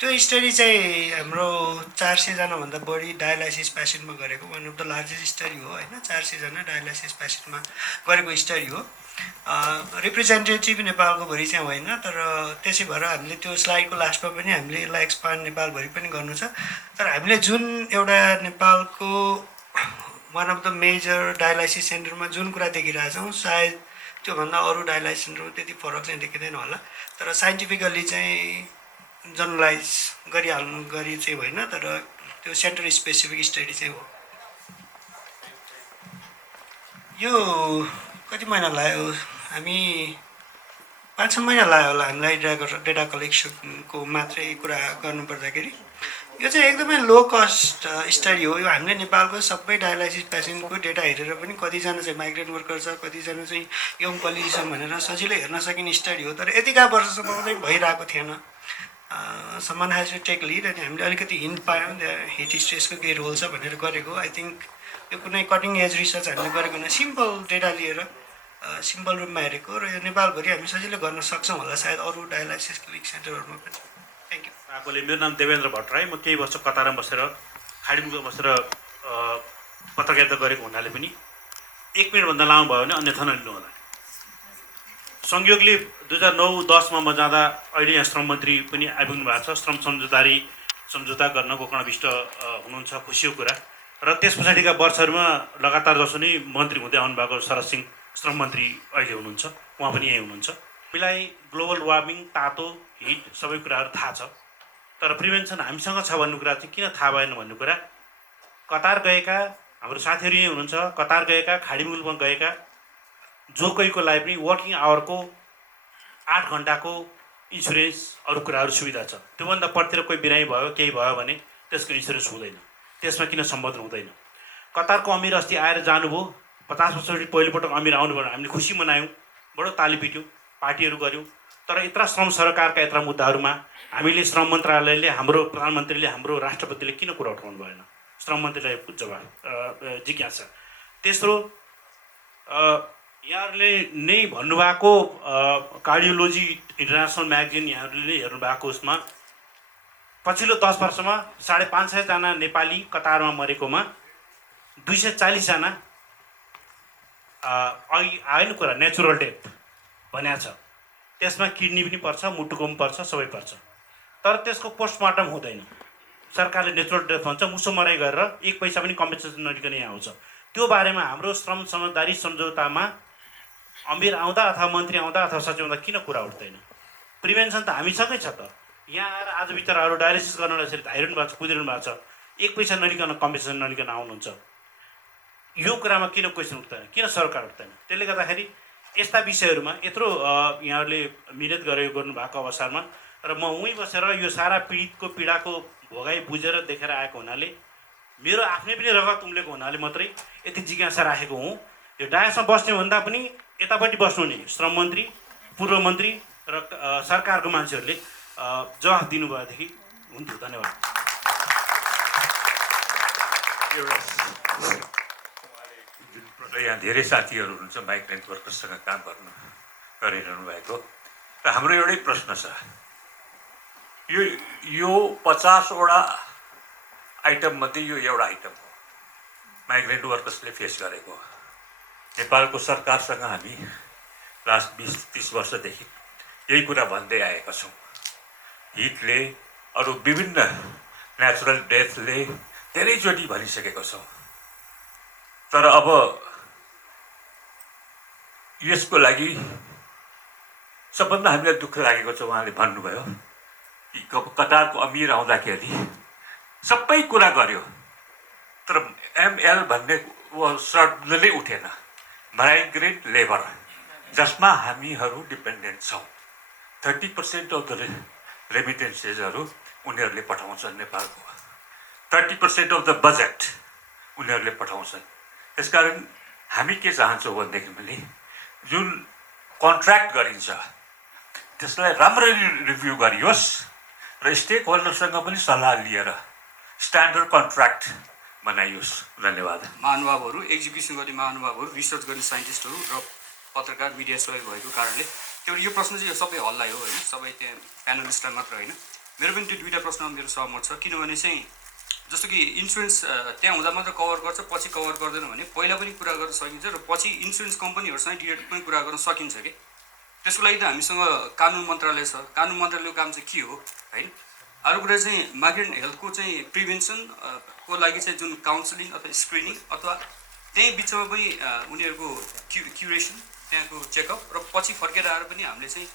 त्यो स्टडी चाहिँ हाम्रो 400 जना भन्दा बढी डायलाइसिस पेशेन्टमा गरेको वान अफ द लार्जेस्ट स्टडी हो हैन 400 जना डायलाइसिस पेशेन्टमा गरेको स्टडी हो रिप्रेजेन्टेटिभ नेपालको भरि चाहिँ होइन तर त्यसै भएर हामीले त्यो स्लाइडको लास्टमा पनि हामीले यसलाई एक्सपान्ड नेपाल भरि पनि गर्नु छ तर हामीले जुन एउटा नेपालको one of the major dialysis सेन्टरमा जुन कुरा देखिरहेछौं सायद त्यो भन्दा अरु डायलाइसिस सेन्टरमा त्यति फरक चाहिँ देखिदैन होला तर साइन्टिफिकली चाहिँ जनरलाइज गरिहाल्नु गरी चाहिँ होइन तर त्यो सेन्टर स्पेसिफिक स्टडी चाहिँ हो यो कति महिना लाग्यो हामी 5-6 महिना लाग्यो होला हामीलाई डेटा कलेक्सनको मात्रै कुरा गर्नु पर्दाखेरि यो चाहिँ एकदमै लो कस्ट स्टडी हो यो हामीले नेपालको सबै डायलाइसिस पेशेन्टको डेटा हेरेर पनि कति जना चाहिँ माइग्रेन्ट वर्कर छ कति जना चाहिँ यङ पपुलेसन भनेर सजिलै हेर्न सकिने स्टडी हो तर यतिका वर्षसम्म चाहिँ भइरहेको थिएन someone has to take lead अनि हामीले अलिकति हिन्ट पायौं हिट स्ट्रेसको के रोल छ भनेर गरेको आई थिंक यो कुनै कटिङ एज रिसर्च हामीले गरेको हैन सिम्पल डेटा लिएर सिम्पल रूपमा हेरेको र यो नेपालभरि हामी सजिलै गर्न सक्छौं होला सायद अरु डायलाइसिस क्लिनिक सेन्टरहरुमा पनि थ्यांक यू आफूले मेरो नाम देवेन्द्र भट्टराई म केही वर्ष कतारमा बसेर खाडीमुखमा बसेर पत्रकारिता गरेको हुनाले पनि 1 मिनेट भन्दा लामो भयो भने अन्यथा नलिनु होला संयोगले 2009-10 मा म जाँदा अहिले यहाँ श्रम मन्त्री पनि आइपुग्नु भएको छ श्रम सम्झौता गर्न गोकर्णविष्ट हुनुहुन्छ खुसीको कुरा र त्यस पछाडीका वर्षहरुमा लगातार जसो नै मन्त्री हुँदै आउनु भएको शरद सिंह श्रम मन्त्री अहिले हुनुहुन्छ उहाँ पनि यही हुनुहुन्छ हामीलाई ग्लोबल वार्मिङ तातो हिट सबै कुराहरु थाहा छ तर प्रिभेन्सन हामीसँग छ भन्ने कुरा चाहिँ किन थाहा भएन भन्ने कुरा कतार गएका हाम्रो साथीहरु यही हुनुहुन्छ कतार गएका खाडीमुलमा गएका जो कोहीको लागि पनि वर्किङ आवरको 8 घण्टाको इन्स्योरेन्स अरु कुराहरु सुविधा छ त्यो भन्दा पढ्तिर कोही बिरामी भयो केही भयो भने त्यसको इन्स्योरेन्स हुँदैन त्यसमा किन सम्बोधन हुँदैन कतारको अमीर अस्ति आएर जानुभयो 50 वर्षपछि पहिलो पटक अमीर आउनु भयो हामीले खुशी मनायौं बडो ताली पिट्यौं पार्टीहरु गर्यौं तर यत्रा श्रम सरकारका यत्रा मुद्दाहरुमा हामीले श्रम मन्त्रालयले हाम्रो प्रधानमन्त्रीले हाम्रो राष्ट्रपतिले किन कुरा उठाउनु भएन श्रम मन्त्रीलाई जवाफ जिज्ञासा तेस्रो यहाँहरुले नै भन्नुभएको कार्डियोलोजी इन्टरनेशनल म्यागजिन यहाँहरुले हेर्नु भएको उसमा पछिल्लो 10 वर्षमा 550 जना नेपाली कतारमा मरेकोमा 240 जना अघि आएन कुरा नेचुरल डेथ भनेको छ त्यसमा किडनी पनि पर्छ मुटुको पनि पर्छ सबै पर्छ तर त्यसको पोस्टमार्टम हुँदैन सरकारले नेचुरल डेथ भन्छ मुसो मराइ गरेर एक पैसा पनि कम्पेन्सेसन नलिकन यहाँ आउँछ त्यो बारेमा हाम्रो श्रम समझदारी सम्झौतामा अमीर आउँदा अथवा मन्त्री आउँदा अथवा सचिव आउँदा किन कुरा उठ्दैन प्रिभेन्सन त हामीसँगै छ त यहाँ आएर आज बिचराहरू डायलिसिस गर्न यसरी धाइरहनु भएको छ कुदिरहनु भएको छ एक पैसा नलिकन कम्पेन्सेसन नलिकन आउनुहुन्छ यो कुरामा किन क्वेसन उठ्दैन किन सरकार उठ्दैन त्यसले गर्दाखेरि यस्ता विषयहरूमा यत्रो यहाँहरूले मिहिनेत गर्नुभएको अवसरमा र म उहीँ बसेर यो सारा पीडितको पीडाको भोगाई बुझेर देखेर आएको हुनाले मेरो आफ्नै पनि रगत उम्लेको हुनाले मात्रै यति जिज्ञासा राखेको हुँ यो डायसमा बस्ने भन्दा पनि यतापट्टि बस्नु नि श्रम मन्त्री पूर्व मन्त्री र सरकारको मान्छेहरूले जवाफ दिनुभएदेखि हुन्थ्यो धन्यवाद यहाँ धेरै साथीहरू हुनुहुन्छ माइग्रेन्ट वर्कर्ससँग काम गरिरहनु भएको र हाम्रो एउटै प्रश्न छ यो 50वटा आइटम मध्ये यो एउटा आइटम हो माइग्रेन्ट वर्कर्सले फेस गरेको नेपालको सरकारसँग हामी लास्ट 20-30 वर्षदेखि यही कुरा भन्दै आएका छौँ हिटले अरू विभिन्न नेचुरल डेथले धेरैचोटि भनिसकेका छौँ तर अब यसको लागि सबभन्दा हामीलाई दुःख लागेको छ उहाँले भन्नुभयो कि कतारको अमीर आउँदाखेरि सबै कुरा गर्यो तर एमएल भन्ने शब्दले उठेन माइग्रेन्ट लेबर जसमा हामीहरू डिपेन्डेन्ट छौँ 30% अफ द रेमिटेन्सेसहरू उनीहरूले पठाउँछन् नेपालको 30% अफ द बजेट उनीहरूले पठाउँछन् त्यसकारण हामी के चाहन्छौँ भनेदेखि भने जुन कन्ट्र्याक्ट गरिन्छ त्यसलाई राम्ररी रिभ्यू गरियोस् र स्टेक होल्डरसँग पनि सल्लाह लिएर स्ट्यान्डर्ड कन्ट्र्याक्ट बनाइयोस् धन्यवाद महानुभावहरू एक्जिक्युसन गर्ने महानुभावहरू रिसर्च गर्ने साइन्टिस्टहरू र पत्रकार मिडिया सहयोग भएको कारणले त्यो यो प्रश्न चाहिँ सबै हल्लाई हो होइन सबै त्यहाँ प्यानलिस्टलाई मात्र होइन मेरो पनि त्यो दुईवटा प्रश्नमा मेरो सहमत छ किनभने चाहिँ जस्तो कि इन्सुरेन्स त्यहाँ हुँदा मात्र कभर गर्छ पछि कभर गर्दैन भने पहिला पनि कुरा गर्न सकिन्छ र पछि इन्सुरेन्स कम्पनीहरूसँग डिरेक्ट पनि कुरा गर्न सकिन्छ कि त्यसको लागि त हामीसँग कानुन मन्त्रालय छ कानुन मन्त्रालयको काम चाहिँ के हो होइन अरू कुरा चाहिँ माइग्रेन्ट हेल्थको चाहिँ प्रिभेन्सन को लागि चाहिँ जुन काउन्सिलिङ अथवा स्क्रिनिङ अथवा त्यही बिचमा पनि उनीहरूको क्युरेसन त्यहाँको चेकअप र पछि फर्केर आएर पनि हामीले चाहिँ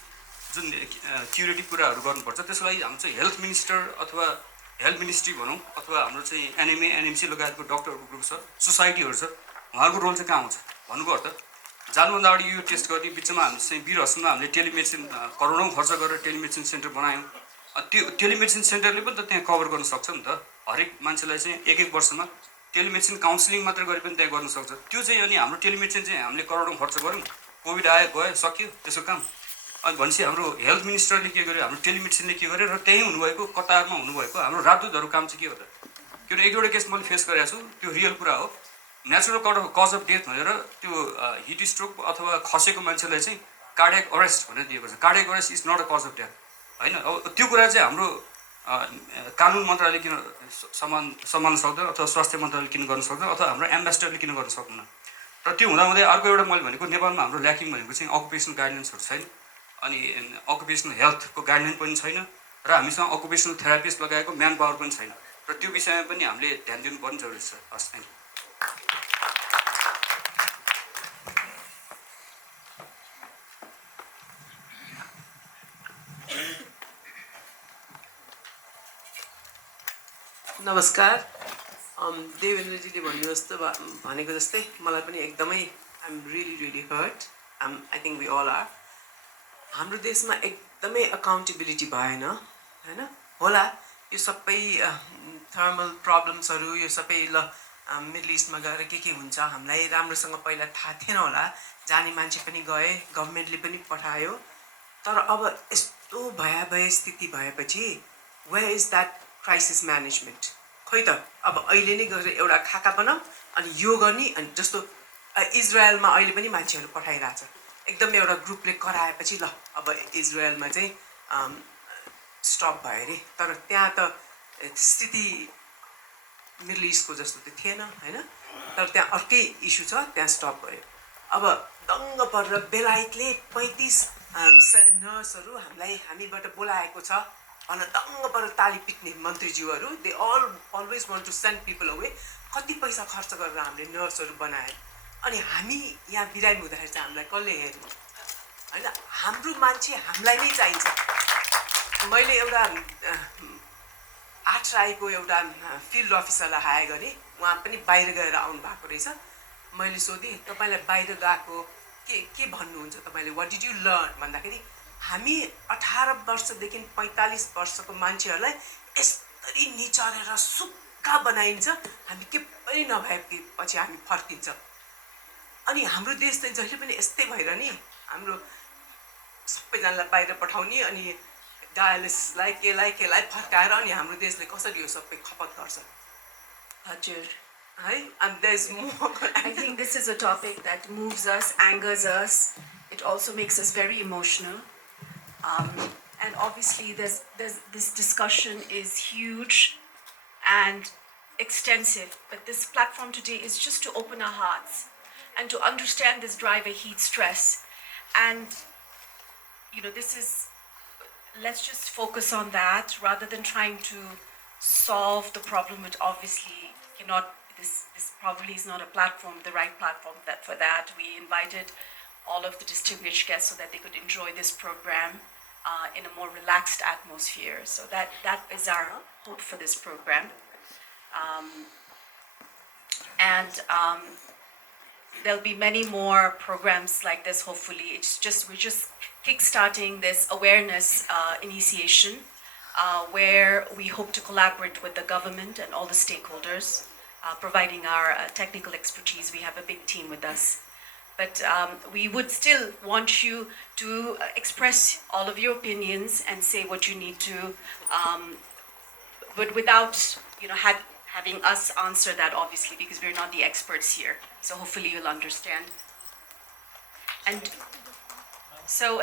जुन क्युरेटिभ कुराहरू गर्नुपर्छ त्यसको लागि हाम्रो चाहिँ हेल्थ मिनिस्टर अथवा हेल्थ मिनिस्ट्री भनौँ अथवा हाम्रो चाहिँ एनएमए एनएमसी लगायतको डक्टरहरूको ग्रुप छ सोसाइटीहरू छ उहाँहरूको रोल चाहिँ कहाँ हुन्छ भन्नुको अर्थ जानुभन्दा अगाडि यो टेस्ट गर्ने बिचमा हामीले चाहिँ वीर हस्पिटलमा हामीले टेलिमेडिसिन करोडौँ खर्च गरेर टेलिमेडिसिन सेन्टर बनायौँ त्यो टेलिमेडिसिन सेन्टरले पनि त त्यहाँ कभर गर्न सक्छ नि त हरेक मान्छेलाई चाहिँ एक वर्षमा टेलिमेडिसिन काउन्सिलिङ मात्र गरे पनि त्यहाँ गर्न सक्छ त्यो चाहिँ अनि हाम्रो टेलिमेडिसिन चाहिँ हामीले करोडौँ खर्च गऱ्यौँ कोभिड आयो गयो सक्यो त्यसको काम अनि भनेपछि हाम्रो हेल्थ मिनिस्टरले के गर्यो हाम्रो टेलिमेडिसिनले के गर्यो र त्यहीँ हुनुभएको कतारमा हुनुभएको हाम्रो राजदूतहरू काम चाहिँ के हो त किनभने एक दुईवटा केस मैले फेस गरेको छु त्यो रियल कुरा हो नेचुरल कज अफ डेथ भनेर त्यो हिट स्ट्रोक अथवा खसेको मान्छेलाई चाहिँ कार्डियक अरेस्ट भनेर दिएको छ कार्डियक अरेस्ट इज नट अ कज अफ डेथ होइन अब त्यो कुरा चाहिँ हाम्रो कानुन मन्त्रालयले किन सम्हाल्न सक्दैन अथवा स्वास्थ्य मन्त्रालयले किन गर्न सक्दैन अथवा हाम्रो एम्बेसडरले किन गर्न सक्दैन र त्यो हुँदाहुँदै अर्को एउटा मैले भनेको नेपालमा हाम्रो ल्याकिङ भनेको चाहिँ अकुपेसनल गाइडलाइन्सहरू छैन अनि अकुपेसनल हेल्थको गाइडलाइन पनि छैन र हामीसँग अकुपेसनल थेरापिस्ट लगाएको म्यान पावर पनि छैन र त्यो विषयमा पनि हामीले ध्यान दिनुपर्ने जरुरी छ हस् थ्याङ्क यू नमस्कार देवेन्द्रजीले भन्नु जस्तो भनेको जस्तै मलाई पनि एकदमै I am really hurt I think we all are हाम्रो देशमा एकदमै अकाउन्टेबिलिटी भएन होइन होला यो सबै थर्मल प्रब्लम्सहरू यो सबै मिडल इस्टमा गएर के हुन्छ हामीलाई राम्रोसँग पहिला थाहा थिएन होला जाने मान्छे पनि गए गभर्मेन्टले पनि पठायो तर अब यस्तो भयावह स्थिति भएपछि where is that crisis management खोइ त अब अहिले नै गएर एउटा खाका बनाऊ अनि यो गर्ने अनि जस्तो इजरायलमा अहिले पनि मान्छेहरू पठाइरहेछ एकदम एउटा ग्रुपले कराएपछि ल अब इजरायलमा चाहिँ स्टप भयो अरे तर त्यहाँ त स्थिति मिडल इस्टको जस्तो त थिएन होइन तर त्यहाँ अर्कै इस्यु छ त्यहाँ स्टप भयो अब दङ्ग परेर बेलायतले 35 नर्सहरू हामीबाट बोलाएको छ भनेर दङ्ग परेर ताली पिट्ने मन्त्रीज्यूहरू they always want to send people away कति पैसा खर्च गरेर हामीले नर्सहरू बनायो अनि हामी यहाँ बिरामी हुँदाखेरि चाहिँ हामीलाई कसले हेर्नु होइन हाम्रो मान्छे हामीलाई नै चाहिन्छ मैले एउटा 8 राईको एउटा फिल्ड अफिसरलाई हायर गरेँ उहाँ पनि बाहिर गएर आउनु भएको रहेछ मैले सोधेँ तपाईँलाई बाहिर गएको के भन्नुहुन्छ तपाईँले वाट डिड यु लर्न भन्दाखेरि हामी 18 वर्षदेखि 45 वर्षको मान्छेहरूलाई यसरी निचरेर सुक्खा बनाइन्छ हामी के पनि नभएपछि हामी फर्किन्छ अनि हाम्रो देश चाहिँ जहिले पनि यस्तै भएर नि हाम्रो सबैजनालाई बाहिर पठाउने अनि डायलिसिसलाई केलाई फर्काएर अनि हाम्रो देशले कसरी यो सबै खपत गर्छ हजुर and there's more. I think this is a topic that moves us, angers us. It also makes us very emotional. And obviously this discussion is huge and extensive. But this platform today is just to open our hearts and to understand this driver heat stress. And, let's just focus on that rather than trying to solve the problem, which obviously cannot. This probably is not a platform, the right platform for that. We invited all of the distinguished guests so that they could enjoy this program in a more relaxed atmosphere. So that is our hope for this program. There'll be many more programs like this, hopefully. We're just kickstarting this awareness initiation where we hope to collaborate with the government and all the stakeholders. Providing our technical expertise. We have a big team with us. But we would still want you to express all of your opinions and say what you need to, but without having us answer that, obviously, because we're not the experts here. So hopefully you'll understand. And so,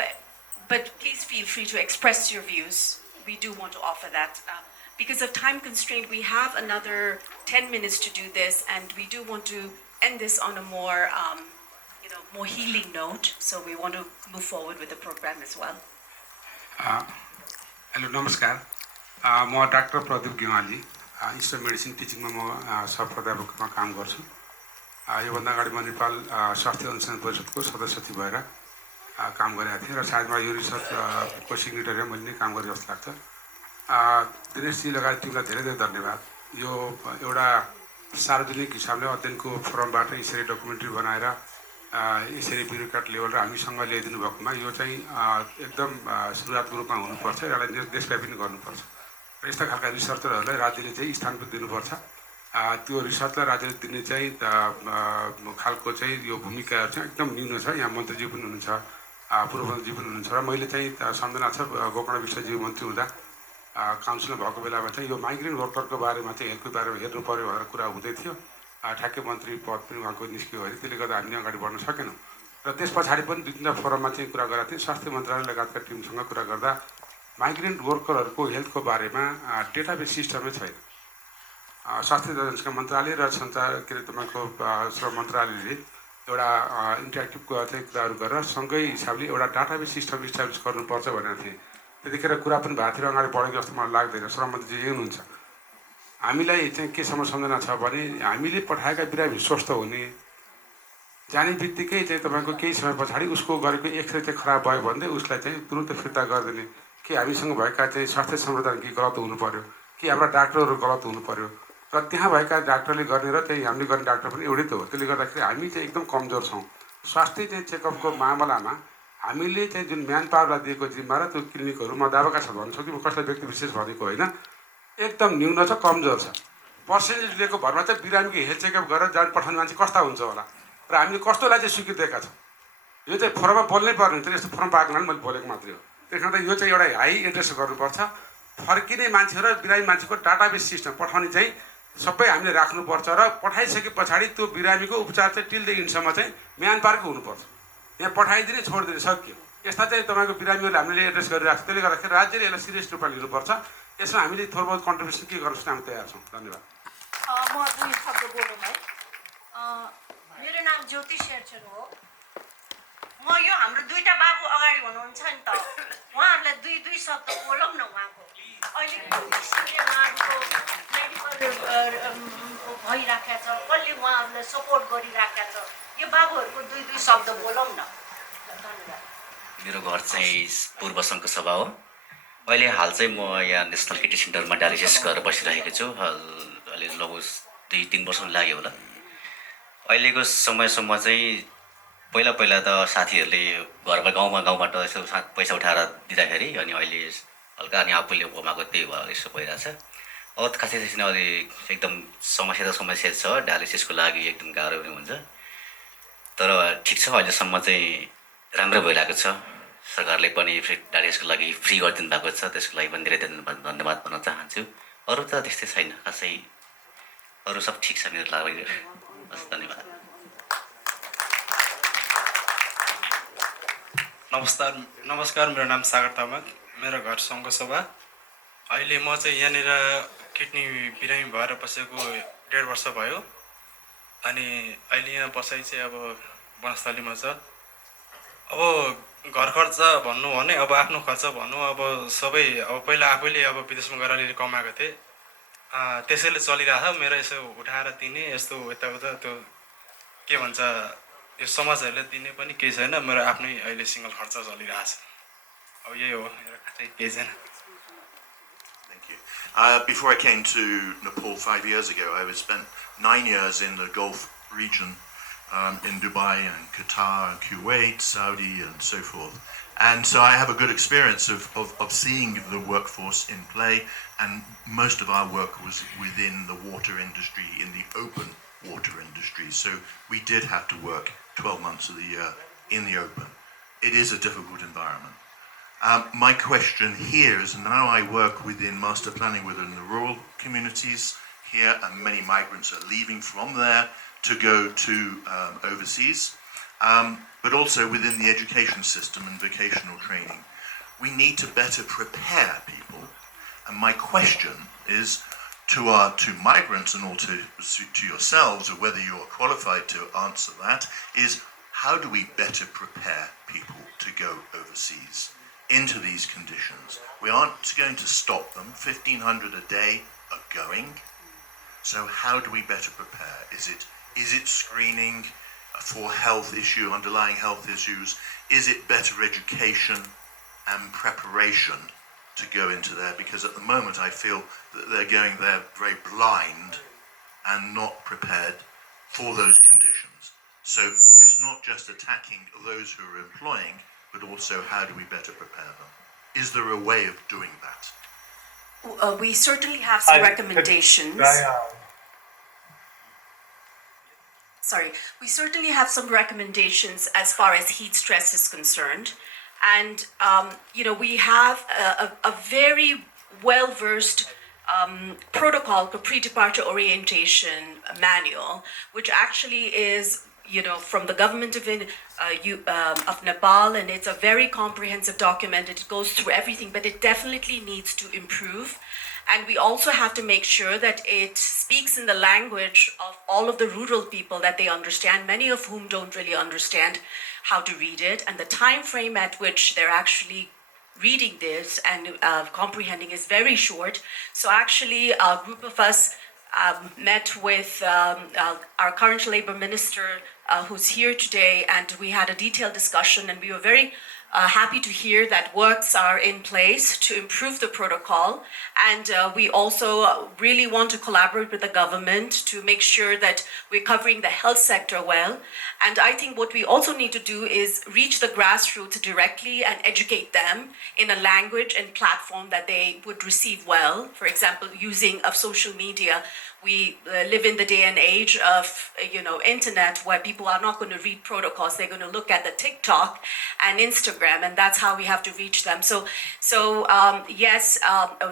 but please feel free to express your views. We do want to offer that. Because of time constraint, we have another 10 minutes to do this, and we do want to end this on a more, more healing note. So we want to move forward with the program as well. Hello, namaskar. म doctor Pradeep गिवाली institute medicine टिचिङमा म सहप्राध्यापकमा काम गर्छु। योभन्दा अगाडि म नेपाल स्वास्थ्य अनुसन्धान परिषदको सदस्य भएर काम गरेको थिएँ र सायद यो रिसर्चको सिग्नेटरीमा मैले नै काम गरेँ जस्तो लाग्छ। दिनेशजी लगायत टिमलाई धेरै धेरै धन्यवाद। यो एउटा सार्वजनिक हिसाबले अध्ययनको फोरमबाट यसरी डकुमेन्ट्री बनाएर यसरी ब्युरोक्राट लेभल र हामीसँग ल्याइदिनु भएकोमा यो चाहिँ एकदम सुरुवातको रूपमा हुनुपर्छ, एउटा देशव्यापी नै गर्नुपर्छ र यस्ता खालका रिसर्चरहरूलाई राज्यले चाहिँ स्थान पनि दिनुपर्छ। त्यो रिसर्चलाई राज्यले दिने चाहिँ खालको चाहिँ यो भूमिकाहरू चाहिँ एकदम न्यून छ। यहाँ मन्त्रीज्यू पनि हुनुहुन्छ, पूर्व मन्त्रीज्यू पनि हुनुहुन्छ र मैले चाहिँ सम्झना छ गोकर्ण विश्वज्यू मन्त्री हुँदा काउन्सिलमा भएको बेलामा चाहिँ यो माइग्रेन्ट वर्करको बारेमा चाहिँ हेल्थको बारेमा हेर्नु पऱ्यो भनेर कुरा हुँदै थियो। ठ्याक्कै मन्त्री पद पनि उहाँको निस्कियो अरे, त्यसले गर्दा हामीले अगाडि बढ्न सकेनौँ र त्यस पछाडि पनि 2-3 फोरममा चाहिँ कुरा गरेका थिएँ। स्वास्थ्य मन्त्रालय लगायतका टिमसँग कुरा गर्दा माइग्रेन्ट वर्करहरूको हेल्थको बारेमा डेटाबेस सिस्टमै छैन। स्वास्थ्य जनसङ्ख्या मन्त्रालय र सञ्चार के अरे तपाईँको श्रम मन्त्रालयले एउटा इन्टरेक्टिभ चाहिँ कुराहरू गरेर सँगै हिसाबले एउटा डाटाबेस सिस्टम इस्टाब्लिस गर्नुपर्छ भनेको थिएँ। त्यतिखेर कुरा पनि भएको थियो, अगाडि बढेको जस्तो मलाई लाग्दैन। श्रम मन्त्री यही हुनुहुन्छ। हामीलाई चाहिँ के सम्झना छ भने हामीले पठाएका बिरामी स्वस्थ हुने, जाने बित्तिकै चाहिँ तपाईँको केही समय पछाडि उसको गरेको एक्सरे चाहिँ खराब भयो भने उसलाई चाहिँ तुरुन्त फिर्ता गरिदिने। कि हामीसँग भएका चाहिँ स्वास्थ्य संवर्धन कि गलत हुनु पर्यो, कि हाम्रा डाक्टरहरू गलत हुनु पर्यो र त्यहाँ भएका डाक्टरले गर्ने र चाहिँ हामीले गर्ने डाक्टर पनि एउटै त हो। त्यसले गर्दाखेरि हामी चाहिँ एकदम कमजोर छौँ। स्वास्थ्य चाहिँ चेकअपको मामलामा हामीले चाहिँ जुन म्यान पावरलाई दिएको जिम्मा र त्यो क्लिनिकहरू म दावाका साथ भन्छु कि म कसलाई व्यक्ति विशेष भनेको होइन, एकदम न्यून छ, कमजोर छ। पर्सेन्टेज लिएको भरमा चाहिँ बिरामीको हेल्थ चेकअप गरेर जान पठाउने मान्छे कस्ता हुन्छ होला र हामीले कस्तोलाई चाहिँ स्वीकृत दिएका छौँ। यो चाहिँ फोरममा बोल्नै पर्ने हुन्छ। यस्तो फोरम पाएको मैले बोलेको मात्रै हो। त्यसले गर्दा यो चाहिँ एउटा हाई इन्ट्रेस्ट गर्नुपर्छ। फर्किने मान्छे र बिरामी मान्छेको डाटाबेस सिस्टम पठाउने चाहिँ सबै हामीले राख्नुपर्छ र पठाइसके पछाडि त्यो बिरामीको उपचार चाहिँ टिल द इन्डसम्म चाहिँ म्यान पावरको हुनुपर्छ। यहाँ पठाइदिने छोडिदिने सक्यो। यस्ता चाहिँ तपाईँको बिरामीहरूले हामीले एड्रेस गरिरहेको छ। त्यसले गर्दाखेरि राज्यले यसलाई सिरियस रूपमा लिनुपर्छ। यसमा हामीले थोर बहुत कन्ट्रिब्युसन के गर्न सक्छ हामी तयार छौँ। धन्यवाद। म दुई शब्द बोलौँ है। मेरो नाम ज्योति शेरचन हो म यो हाम्रो दुईटा बाबु अगाडि हुनुहुन्छ नि त उहाँहरूलाई दुई दुई शब्द बोलौँ न उहाँको अहिले उहाँको मेडिकल भइराखेको छ कसले उहाँहरूलाई सपोर्ट गरिराखेको छ यो बाबुहरूको दुई दुई शब्द बोलौँ न धन्यवाद मेरो घर चाहिँ पूर्व सङ्घको सभा हो अहिले हाल चाहिँ म यहाँ नेसनल किडनी सेन्टरमा डायलिसिस गरेर बसिरहेको छु अहिले लगभग 2-3 वर्ष लाग्यो होला अहिलेको समयसम्म चाहिँ पहिला त साथीहरूले घरमा गाउँबाट यसो पैसा उठाएर दिँदाखेरि अनि अहिले हल्का अनि आफूले कमाएको त्यही भएर यसो भइरहेछ अब खासै छैन अहिले एकदम समस्या छ डायलिसिसको लागि एकदम गाह्रो पनि हुन्छ तर ठिक छ अहिलेसम्म चाहिँ राम्रो भइरहेको छ सरकारले पनि डायलिसिसको लागि फ्री गरिदिनु भएको छ त्यसको लागि पनि धेरै धन्यवाद भन्न चाहन्छु अरू त त्यस्तै छैन खासै अरू सब ठिक छ मेरो लागि हस् धन्यवाद नमस्कार मेरो नाम सागर तामाङ मेरो घर सङ्घको सभा अहिले म चाहिँ यहाँनिर किडनी बिरामी भएर बसेको 1.5 वर्ष भयो अनि अहिले यहाँ बसाइ चाहिँ अब वनस्थलीमा छ अब घर खर्च भन्नु भने अब आफ्नो खर्च भन्नु अब सबै अब पहिला आफैले अब विदेशमा गएर अलिअलि कमाएको थिएँ त्यसैले चलिरहेको छ मेरो यसो उठाएर दिने यस्तो यताउता त्यो के भन्छ यो समाजहरूले दिने पनि केही छैन मेरो आफ्नै अहिले सिङ्गल खर्च चलिरहेछ अब यही हो मेरो खासै केही छैन Before I came to Nepal 5 years ago, I spent 9 years in the Gulf region, in Dubai and Qatar and Kuwait, Saudi and so forth. And so I have a good experience of seeing the workforce in play, and most of our work was within the water industry, in the open water industry. So we did have to work 12 months of the year in the open. It is a difficult environment. My question here is, now I work within master planning within the rural communities here, and many migrants are leaving from there to go to overseas, but also within the education system and vocational training. We need to better prepare people, and my question is to migrants and also to yourselves, or whether you're qualified to answer that, is how do we better prepare people to go overseas into these conditions? We aren't going to stop them. 1,500 a day are going. So how do we better prepare? Is it screening for underlying health issues? Is it better education and preparation to go into there? Because at the moment I feel that they're going there very blind and not prepared for those conditions. So it's not just attacking those who are employing, but also how do we better prepare them? Is there a way of doing that? We certainly have some recommendations. We certainly have some recommendations as far as heat stress is concerned. And, we have a very well-versed protocol, pre-departure orientation manual, which actually is from the government of Nepal, and it's a very comprehensive document. It goes through everything, but it definitely needs to improve. And we also have to make sure that it speaks in the language of all of the rural people that they understand, many of whom don't really understand how to read it. And the time frame at which they're actually reading this and comprehending is very short. So actually, a group of us met with our current labor minister who's here today, and we had a detailed discussion, and we were very happy to hear that works are in place to improve the protocol. And we also really want to collaborate with the government to make sure that we're covering the health sector well. And I think what we also need to do is reach the grassroots directly and educate them in a language and platform that they would receive well. For example, using of social media. We live in the day and age of, internet, where people are not going to read protocols. They're going to look at the TikTok and Instagram, and that's how we have to reach them. So yes,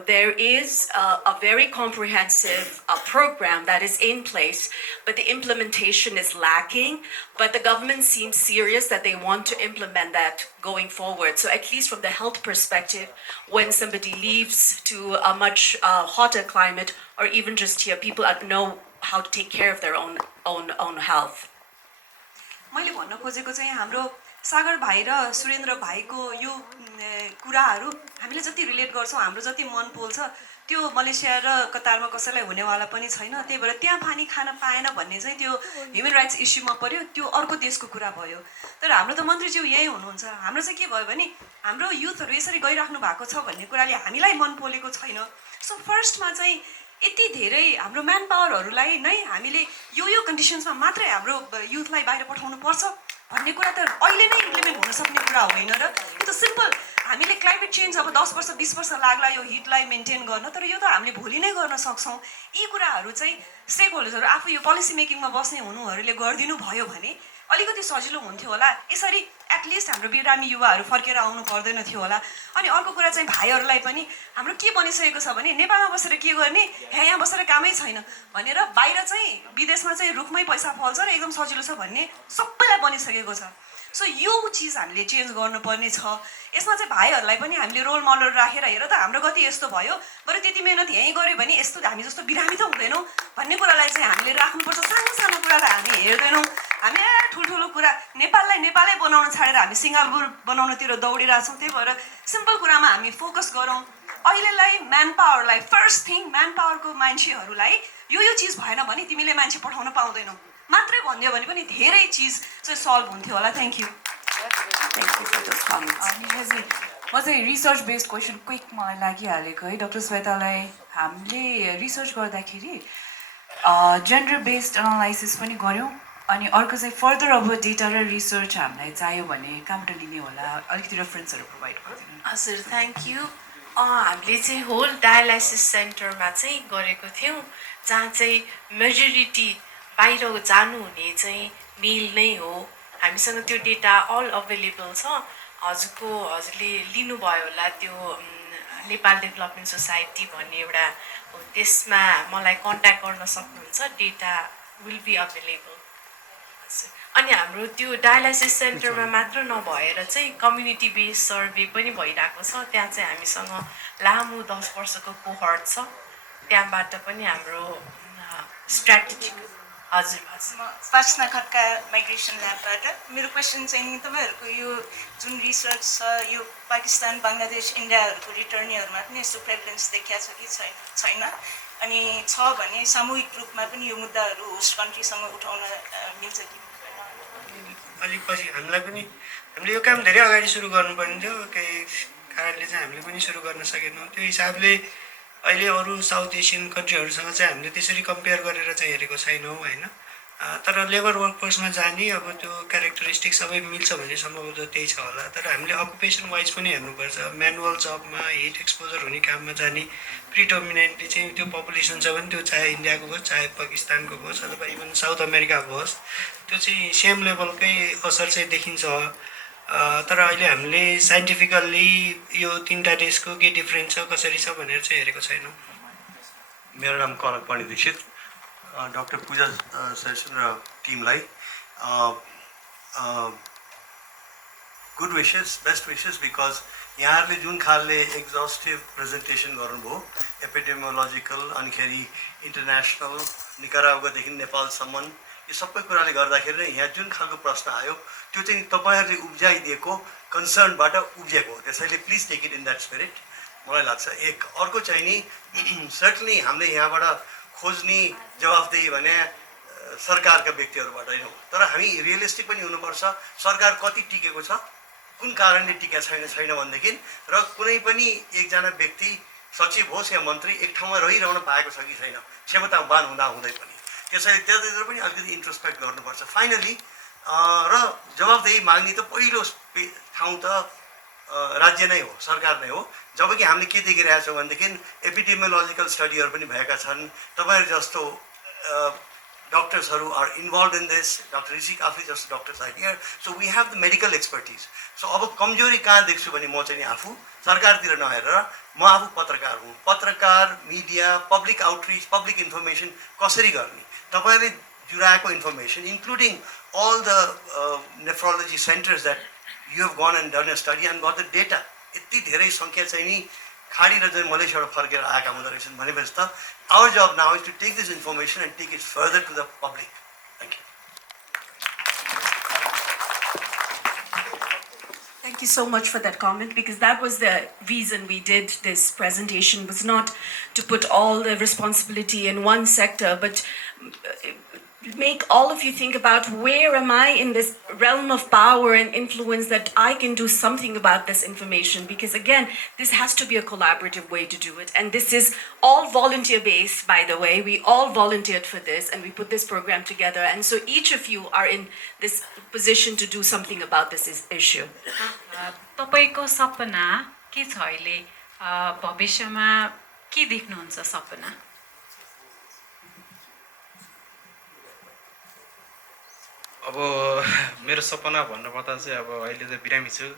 there is a very comprehensive program that is in place, but the implementation is lacking. But the government seems serious that they want to implement that going forward. So at least from the health perspective, when somebody leaves to a much hotter climate, or even just here, people know how to take care of their own health. मैले भन्न खोजेको चाहिँ हाम्रो सागर भाइ र सुरेन्द्र भाइको यो कुराहरू हामीले जति रिलेट गर्छौँ हाम्रो जति मन पोल्छ त्यो मलेसिया र कतारमा कसैलाई हुनेवाला पनि छैन। त्यही भएर त्यहाँ पानी खान पाएन भन्ने चाहिँ त्यो ह्युमन राइट्स इस्युमा पर्यो, त्यो अर्को देशको कुरा भयो। तर हाम्रो त मन्त्रीज्यू यही हुनुहुन्छ। हाम्रो चाहिँ के भयो भने हाम्रो युथहरू यसरी गइराख्नु भएको छ भन्ने कुराले हामीलाई मन पोलेको छैन। सो फर्स्टमा चाहिँ यति धेरै हाम्रो म्यान पावरहरूलाई नै हामीले यो कन्डिसन्समा मात्रै हाम्रो युथलाई बाहिर पठाउनु पर्छ भन्ने कुरा त अहिले नै इम्प्लिमेन्ट हुन सक्ने कुरा होइन र यो त सिम्पल हामीले क्लाइमेट चेन्ज अब 10 वर्ष 20 वर्ष लाग्ला यो हिटलाई मेन्टेन गर्न, तर यो त हामीले भोलि नै गर्न सक्छौँ। यी कुराहरू चाहिँ स्टेक होल्डर्सहरू आफू यो पोलिसी मेकिङमा बस्ने हुनुहरूले गरिदिनु भयो भने अलिकति सजिलो हुन्थ्यो होला। यसरी एटलिस्ट हाम्रो बिरामी युवाहरू फर्केर आउनु पर्दैन थियो होला। अनि अर्को कुरा चाहिँ भाइहरूलाई पनि हाम्रो के बनिसकेको छ भने नेपालमा बसेर के गर्ने, यहाँ बसेर कामै छैन भनेर बाहिर चाहिँ विदेशमा चाहिँ रुखमै पैसा फल्छ र एकदम सजिलो छ भन्ने सबैलाई बनिसकेको छ। सो यो चिज हामीले चेन्ज गर्नुपर्ने छ। यसमा चाहिँ भाइहरूलाई पनि हामीले रोल मोडल राखेर हेर त हाम्रो गति यस्तो भयो, बरु त्यति मेहनत यहीँ गऱ्यो भने यस्तो हामी जस्तो बिरामी त हुँदैनौँ भन्ने कुरालाई चाहिँ हामीले राख्नुपर्छ। सानो सानो कुरालाई हामी हेर्दैनौँ। हामी ठुल्ठुलो कुरा नेपाललाई नेपालै बनाउन छाडेर हामी सिङ्गापुर बनाउनतिर दौडिरहेछौँ। त्यही भएर सिम्पल कुरामा हामी फोकस गरौँ। अहिलेलाई म्यान पावरलाई फर्स्ट थिङ, म्यान पावरको मान्छेहरूलाई यो चिज भएन भने तिमीले मान्छे पठाउन पाउँदैनौ मात्रै भनिदियो भने पनि धेरै चिज चाहिँ सल्भ हुन्थ्यो होला। Thank you. म चाहिँ रिसर्च बेस्ड क्वेसन क्विकमा लागिहालेको है। डाक्टर श्वेतालाई हामीले रिसर्च गर्दाखेरि जेन्डर बेस्ड एनालाइसिस पनि गऱ्यौँ। अनि अर्को चाहिँ फर्दर अब डेटा र रिसर्च हामीलाई चाहियो भने कहाँबाट लिने होला, अलिकति रेफरेन्सहरू प्रोभाइड गरिदिनु। हजुर, थ्याङ्क यू। हामीले चाहिँ होल डायलाइसिस सेन्टरमा चाहिँ गरेको थियौँ, जहाँ चाहिँ मेजोरिटी बाहिर जानुहुने चाहिँ मेल नै हो। हामीसँग त्यो डेटा अल अभाइलेबल छ। हजुरले लिनुभयो होला त्यो नेपाल डेभलपमेन्ट सोसाइटी भन्ने एउटा, त्यसमा मलाई कन्ट्याक्ट गर्न सक्नुहुन्छ। Data will be available. अनि हाम्रो त्यो डायलाइसिस सेन्टरमा मात्र नभएर चाहिँ कम्युनिटी बेस्ड सर्वे पनि भइरहेको छ। त्यहाँ चाहिँ हामीसँग लामो 10 वर्षको कोहर्ट छ। त्यहाँबाट पनि हाम्रो स्ट्राटेजिक। हजुर पार्सना खड्का माइग्रेसन ल्याबबाट मेरो क्वेसन चाहिँ नि तपाईँहरूको यो जुन रिसर्च छ यो पाकिस्तान बङ्गलादेश इन्डियाहरूको रिटर्नीहरूमा पनि यस्तो प्रेफरेन्स देखिएको छ कि छैन, अनि छ भने सामूहिक रूपमा पनि यो मुद्दाहरू होस्ट कन्ट्रीसँग उठाउन मिल्छ कि अलिक पछि हामीलाई पनि हामीले यो काम धेरै अगाडि सुरु गर्नुपर्ने थियो। केही कारणले चाहिँ हामीले पनि सुरु गर्न सकेनौँ। त्यो हिसाबले अहिले अरू साउथ एसियन कन्ट्रीहरूसँग चाहिँ हामीले त्यसरी कम्पेयर गरेर चाहिँ हेरेको छैनौँ होइन। तर लेबर वर्कफोर्समा जाने अब त्यो क्यारेक्टरिस्टिक सबै मिल्छ भने सम्भवतः त्यही छ होला। तर हामीले अकुपेसन वाइज पनि हेर्नुपर्छ। म्यानुअल जबमा हिट एक्सपोजर हुने काममा जाने प्रिडोमिनेन्टली चाहिँ त्यो पपुलेसन छ भने त्यो चाहे इन्डियाको होस्, चाहे पाकिस्तानको होस्, अथवा इभन साउथ अमेरिकाको होस्, त्यो चाहिँ सेम लेभलकै असर चाहिँ देखिन्छ। तर अहिले हामीले साइन्टिफिकल्ली यो 3टा देशको के डिफ्रेन्स छ, कसरी छ भनेर चाहिँ हेरेको छैनौँ। मेरो नाम कनक पाण्डे दीक्षित। डाक्टर पूजा सेसन र टिमलाई गुड विसेस, बेस्ट विसेस, बिकज यहाँहरूले जुन खालले एक्जस्टिभ प्रेजेन्टेसन गर्नुभयो एपिडेमियोलोजिकल, अनिखेरि इन्टरनेसनल, निकारागुवादेखि नेपालसम्म, यो सबै कुराले गर्दाखेरि नै यहाँ जुन खालको प्रश्न आयो त्यो चाहिँ तपाईँहरूले उब्जाइदिएको कन्सर्नबाट उब्जिएको हो। त्यसैले please take it in that spirit मलाई लाग्छ। एक अर्को चाहिँ नि सर्टनली हामीले यहाँबाट खोज्ने जवाफदेही भने सरकारका व्यक्तिहरूबाट नै हो, तर हामी रियलिस्टिक पनि हुनुपर्छ। सरकार कति टिकेको छ, कुन कारणले टिकेको छैन भनेदेखि, र कुनै पनि एकजना व्यक्ति सचिव होस् या मन्त्री एक ठाउँमा रहिरहन पाएको छ कि छैन, क्षमतावान हुँदै पनि। त्यसैले त्यतातिर पनि अलिकति इन्ट्रोस्पेक्ट गर्नुपर्छ। फाइनली र जवाफदेही माग्ने त पहिलो ठाउँ त राज्य नै हो, सरकार नै हो। जबकि हामीले के देखिरहेका छौँ भनेदेखि एपिडेमियोलोजिकल स्टडीहरू पनि भएका छन्। तपाईँहरू जस्तो डक्टर्सहरू are involved in this, doctor Rishik आफै जस्तो doctors are here, so we have the medical expertise. सो अब कमजोरी कहाँ देख्छु भने म चाहिँ नि आफू सरकारतिर नहेरेर म आफू पत्रकार हुँ। पत्रकार, media, public outreach, public information कसरी गर्ने, तपाईँहरूले जुराएको information including all the nephrology centers that you have gone and done a study and got the data. यति धेरै सङ्ख्या चाहिँ नि खाडी र चाहिँ मलेसियाबाट फर्केर आएका हुँदो रहेछन् भनेपछि त our job now is to take this information and take it further to the public. Thank you. thank you so much for that comment, because that was the reason we did this presentation, was not to put all the responsibility in one sector, but make all of you think about where am I in this realm of power and influence that I can do something about this information, because again, this has to be a collaborative way to do it. And this is all volunteer based, by the way. We all volunteered for this and we put this program together. And so each of you are in this position to do something about this issue. तपाईको सपना के छ अहिले भविष्यमा के देख्नुहुन्छ सपना अब मेरो सपना भन्नुपर्दा चाहिँ अब अहिले त बिरामी छु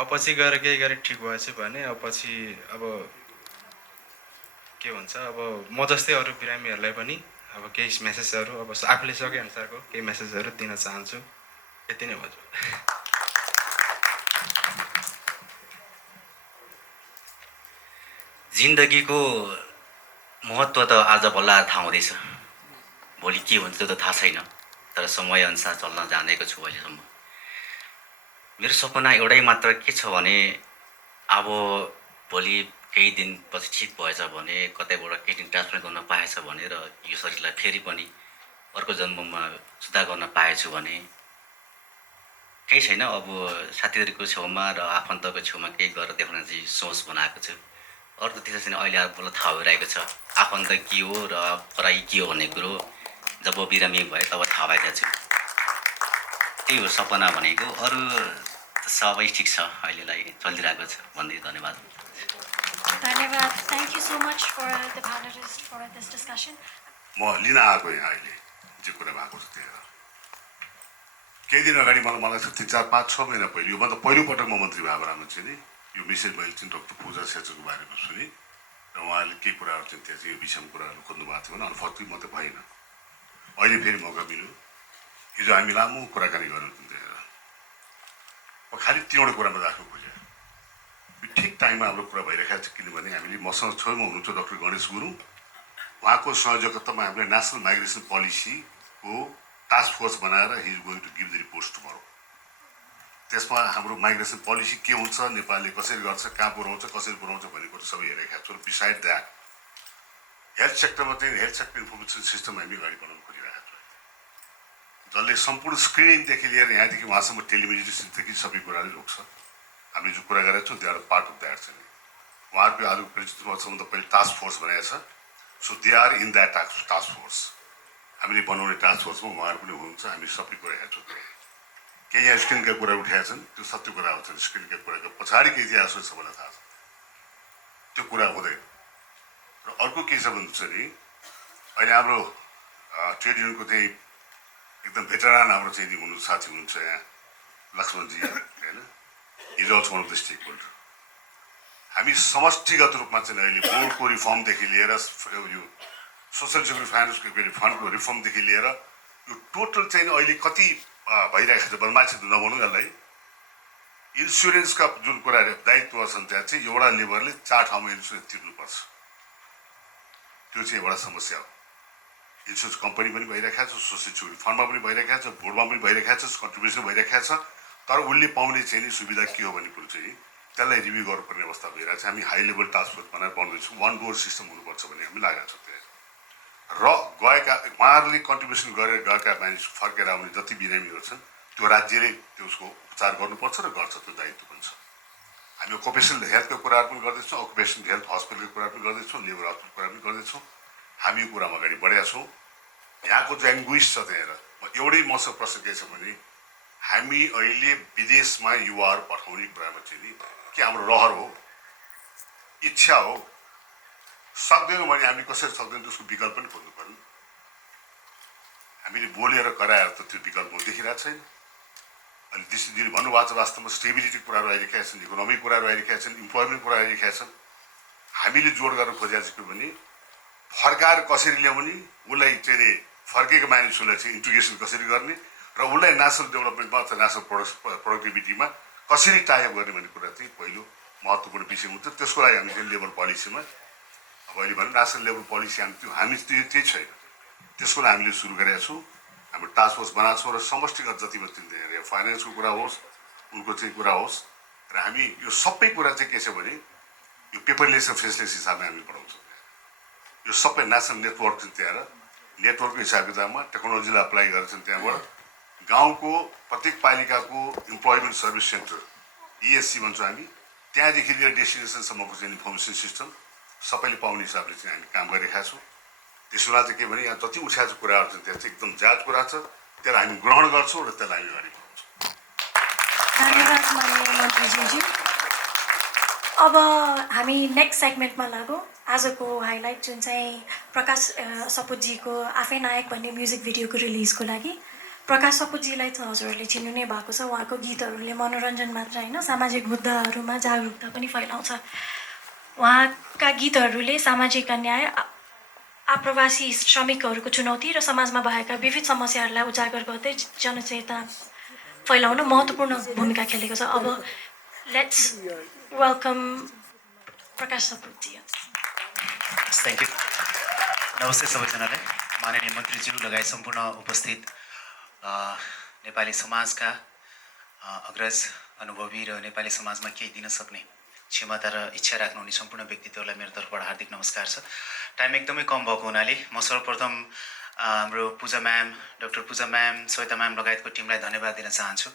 अब पछि गएर केही गरी ठिक भएछ भने अब पछि अब के भन्छ अब म जस्तै अरू बिरामीहरूलाई पनि अब केही मेसेजहरू अब आफूले सके अनुसारको केही मेसेजहरू दिन चाहन्छु यति नै भन्छु जिन्दगीको महत्त्व त आज बल्ल थाहा हुँदैछ भोलि के हुन्छ त्यो त थाहा छैन तर समय अनुसार चल्न जानेको छु अहिलेसम्म मेरो सपना एउटै मात्र के छ भने अब भोलि केही दिनपछि ठिक भएछ भने कतैबाट किडनी ट्रान्सप्लान्ट गर्न पाएछ भने र यो शरीरलाई फेरि पनि अर्को जन्ममा सुधार गर्न पाएछु भने केही छैन अब साथीहरूको छेउमा र आफन्तको छेउमा केही गरेर देखाउन चाहिँ सोच बनाएको छु अरू त त्यसै छैन अहिले अब मलाई थाहा भइरहेको छ आफन्त के हो र पराई के हो भन्ने कुरो जब बिरामी भए तब थाहा भइरहेको छु त्यही हो सपना भनेको अरू सबै ठिक छ अहिलेलाई चलिरहेको छ भन्दै धन्यवाद धन्यवाद thank you so much for the panelist for this discussion म लिन आएको यहाँ अहिले जे कुरा भएको छ त्यही केही दिन अगाडि मलाई 3, 4, 5, 6 महिना पहिले योभन्दा पहिलोपटक म मन्त्री भएर मान्छे नि यो विषय मैले चाहिँ डक्टर पूजा शेर्चको बारेमा सुने र उहाँले केही कुराहरू चाहिँ त्यहाँ चाहिँ यो विषयमा कुराहरू खोज्नु भएको थियो भने अनफर्चुनेटली म त भएन अहिले फेरि मौका मिल्यो हिजो हामी लामो कुराकानी गऱ्यौँ त्यहाँ म खालि तीनवटा कुरामा राख्नु खोजेँ यो ठिक टाइममा हाम्रो कुरा भइरहेको छ किनभने हामीले मसँग छेउमा हुनुहुन्छ डाक्टर गणेश गुरुङ उहाँको संयोजकत्वमा हामीले नेसनल माइग्रेसन पोलिसीको टास्क फोर्स बनाएर he is going to give the reports tomorrow त्यसमा हाम्रो माइग्रेसन पोलिसी के हुन्छ नेपालले कसरी गर्छ कहाँ पुऱ्याउँछ कसरी पुऱ्याउँछ भन्ने कुरा सबै हेरेका छौँ बिसाइड द्याट हेल्थ सेक्टरमा चाहिँ हेल्थ सेक्टर इन्फर्मेसन सिस्टम हामी अगाडि बढाउनु खोजिरहेका छौँ जसले सम्पूर्ण स्क्रिनिङदेखि लिएर यहाँदेखि उहाँसम्म टेलिमेडिसिनदेखि सबै कुराले रोक्छ हामीले जो कुरा गरेका छौँ त्यो पार्ट अफ द्याट चाहिँ उहाँहरूको आज नेतृत्वमा पहिले टास्क फोर्स बनाएको छ so they are in that task force हामीले बनाउने टास्क फोर्समा उहाँहरू पनि हुनुहुन्छ हामी सबै कुरा हेर्छौँ केही यहाँ स्क्रिनका कुरा उठाएका छन् त्यो सत्य कुरा आउँछन् स्क्रिनका कुराको पछाडि के इतिहास छ सबैलाई थाहा छ त्यो कुरा हुँदैन र अर्को के छ भन्नु छ नि अहिले हाम्रो ट्रेड युनियनको चाहिँ एकदम भेटरान हाम्रो चाहिँ हुनु साथी हुनुहुन्छ यहाँ लक्ष्मणजी होइन is also one of the stakeholder हामी समष्टिगत रूपमा चाहिँ अहिले बोर्डको रिफर्मदेखि लिएर यो सोसल सेक्युरिटी फाइनेन्सको फन्डको रिफर्मदेखि लिएर यो टोटल चाहिँ अहिले कति भइरहेको छ भने मान्छे नभनौँ यसलाई इन्सुरेन्सका जुन कुरा दायित्व छन् त्यहाँ चाहिँ एउटा लेबरले 4 ठाउँमा इन्सुरेन्स तिर्नुपर्छ त्यो चाहिँ एउटा समस्या हो इन्सुरेन्स कम्पनी पनि भइरहेको छ सोसल सेक्युरिटी फन्डमा पनि भइरहेको छ बोर्डमा पनि भइरहेको छ कन्ट्रिब्युसन भइरहेको छ तर उसले पाउने चाहिँ नि सुविधा के हो भन्ने कुरो चाहिँ त्यसलाई रिभ्यू गर्नुपर्ने अवस्था भइरहेको छ हामी हाई लेभल टास्क फोर्स बनाएर बनाउँदैछौँ 1 डोर सिस्टम हुनुपर्छ भन्ने हामी लागेका छौँ त्यहाँ र गएका उहाँहरूले कन्ट्रिब्युसन गरेर गएका मानिस फर्केर आउने जति बिरामीहरू छन् त्यो राज्यले त्यसको उपचार गर्नुपर्छ र गर्छ त्यो दायित्व पनि छ हामी अकुपेसनल हेल्थको कुराहरू पनि गर्दैछौँ अकुपेसनल हेल्थ हस्पिटलको कुरा पनि गर्दैछौँ लेबर हस्पिटलको कुरा पनि गर्दैछौँ हामी यो कुरामा अगाडि बढेका छौँ यहाँको जो एङ्गुइस छ त्यहाँ एउटै मसँग प्रश्न के छ भने हामी अहिले विदेशमा युवाहरू पठाउने कुरामा चाहिँ नि के हाम्रो रहर हो इच्छा हो सक्दैनौँ भने हामी कसरी सक्दैनौँ त्यसको विकल्प पनि खोज्नु पर्यो हामीले बोलेर कराएर त त्यो विकल्प देखिरहेको छैन अनि दिदी भन्नुभएको छ वास्तवमा स्टेबिलिटी कुराहरू आइरहेका छन् इकोनोमिक कुराहरू आइरहेका छन् इम्प्लोइमेन्ट कुरा आइरहेका छन् हामीले जोड गरेर खोजेको छ भने फर्काएर कसरी ल्याउने उसलाई चाहिँ फर्केको मानिसहरूलाई चाहिँ इन्टिग्रेसन कसरी गर्ने र उसलाई नेसनल डेभलपमेन्टमा अथवा नेसनल प्रोडक्टिभिटीमा कसरी टाइप गर्ने भन्ने कुरा चाहिँ पहिलो महत्त्वपूर्ण विषय हुन्छ त्यसको लागि हामी चाहिँ लेबर पोलिसीमा अब अहिले भनौँ नेसनल लेबर पोलिसी हामी त्यही छैन त्यसको लागि हामीले सुरु गरेका छौँ हाम्रो टास्क फोर्स बनाएको छौँ र समष्टिगत जतिमा फाइनेन्सको कुरा होस् उनको चाहिँ कुरा होस् र हामी यो सबै कुरा चाहिँ के छ भने यो पेपरलेस र फेसलेस हिसाबमा हामी पढाउँछौँ। यो सबै नेसनल नेटवर्क चाहिँ त्यहाँ नेटवर्कको हिसाब किताबमा टेक्नोलोजीलाई अप्लाई गरेर चाहिँ त्यहाँबाट गाउँको प्रत्येक पालिकाको इम्प्लोइमेन्ट सर्भिस सेन्टर ESC भन्छौँ हामी, त्यहाँदेखि लिएर डेस्टिनेसनसम्मको चाहिँ इन्फर्मेसन सिस्टम सबैले पाउने हिसाबले चाहिँ हामी काम गरिरहेका छौँ। त्यसमा चाहिँ के भने यहाँ जति उठाएको कुराहरू छ त्यहाँ चाहिँ एकदम जाँच कुरा छ, त्यसलाई हामी ग्रहण गर्छौँ र त्यसलाई हामी अगाडि बढाउँछौँ। धन्यवाद माननीय मन्त्रीज्यूजी। अब हामी नेक्स्ट सेगमेन्टमा लागौँ। आजको हाइलाइट जुन चाहिँ प्रकाश सपुतजीको आफै नायक भन्ने म्युजिक भिडियोको रिलिजको लागि। प्रकाश सपुतजीलाई त हजुरहरूले चिन्नु नै भएको छ। उहाँको गीतहरूले मनोरञ्जन मात्र होइन, सामाजिक मुद्दाहरूमा जागरुकता पनि फैलाउँछ। उहाँका गीतहरूले सामाजिक अन्याय, आप्रवासी श्रमिकहरूको चुनौती र समाजमा भएका विविध समस्याहरूलाई उजागर गर्दै जनचेतना फैलाउन महत्त्वपूर्ण भूमिका खेलेको छ। अब let's welcome Prakash Saputji. Thank you. नमस्ते सबैजनालाई। माननीय मन्त्रीज्यू लगायत सम्पूर्ण उपस्थित नेपाली समाजका अग्रज, अनुभवी र नेपाली समाजमा केही दिन सक्ने क्षमता र इच्छा राख्नुहुने सम्पूर्ण व्यक्तित्वलाई मेरो तर्फबाट हार्दिक नमस्कार छ। टाइम एकदमै कम भएको हुनाले म सर्वप्रथम हाम्रो पूजा म्याम, डाक्टर पूजा म्याम, श्वेता म्याम लगायतको टिमलाई धन्यवाद दिन चाहन्छु।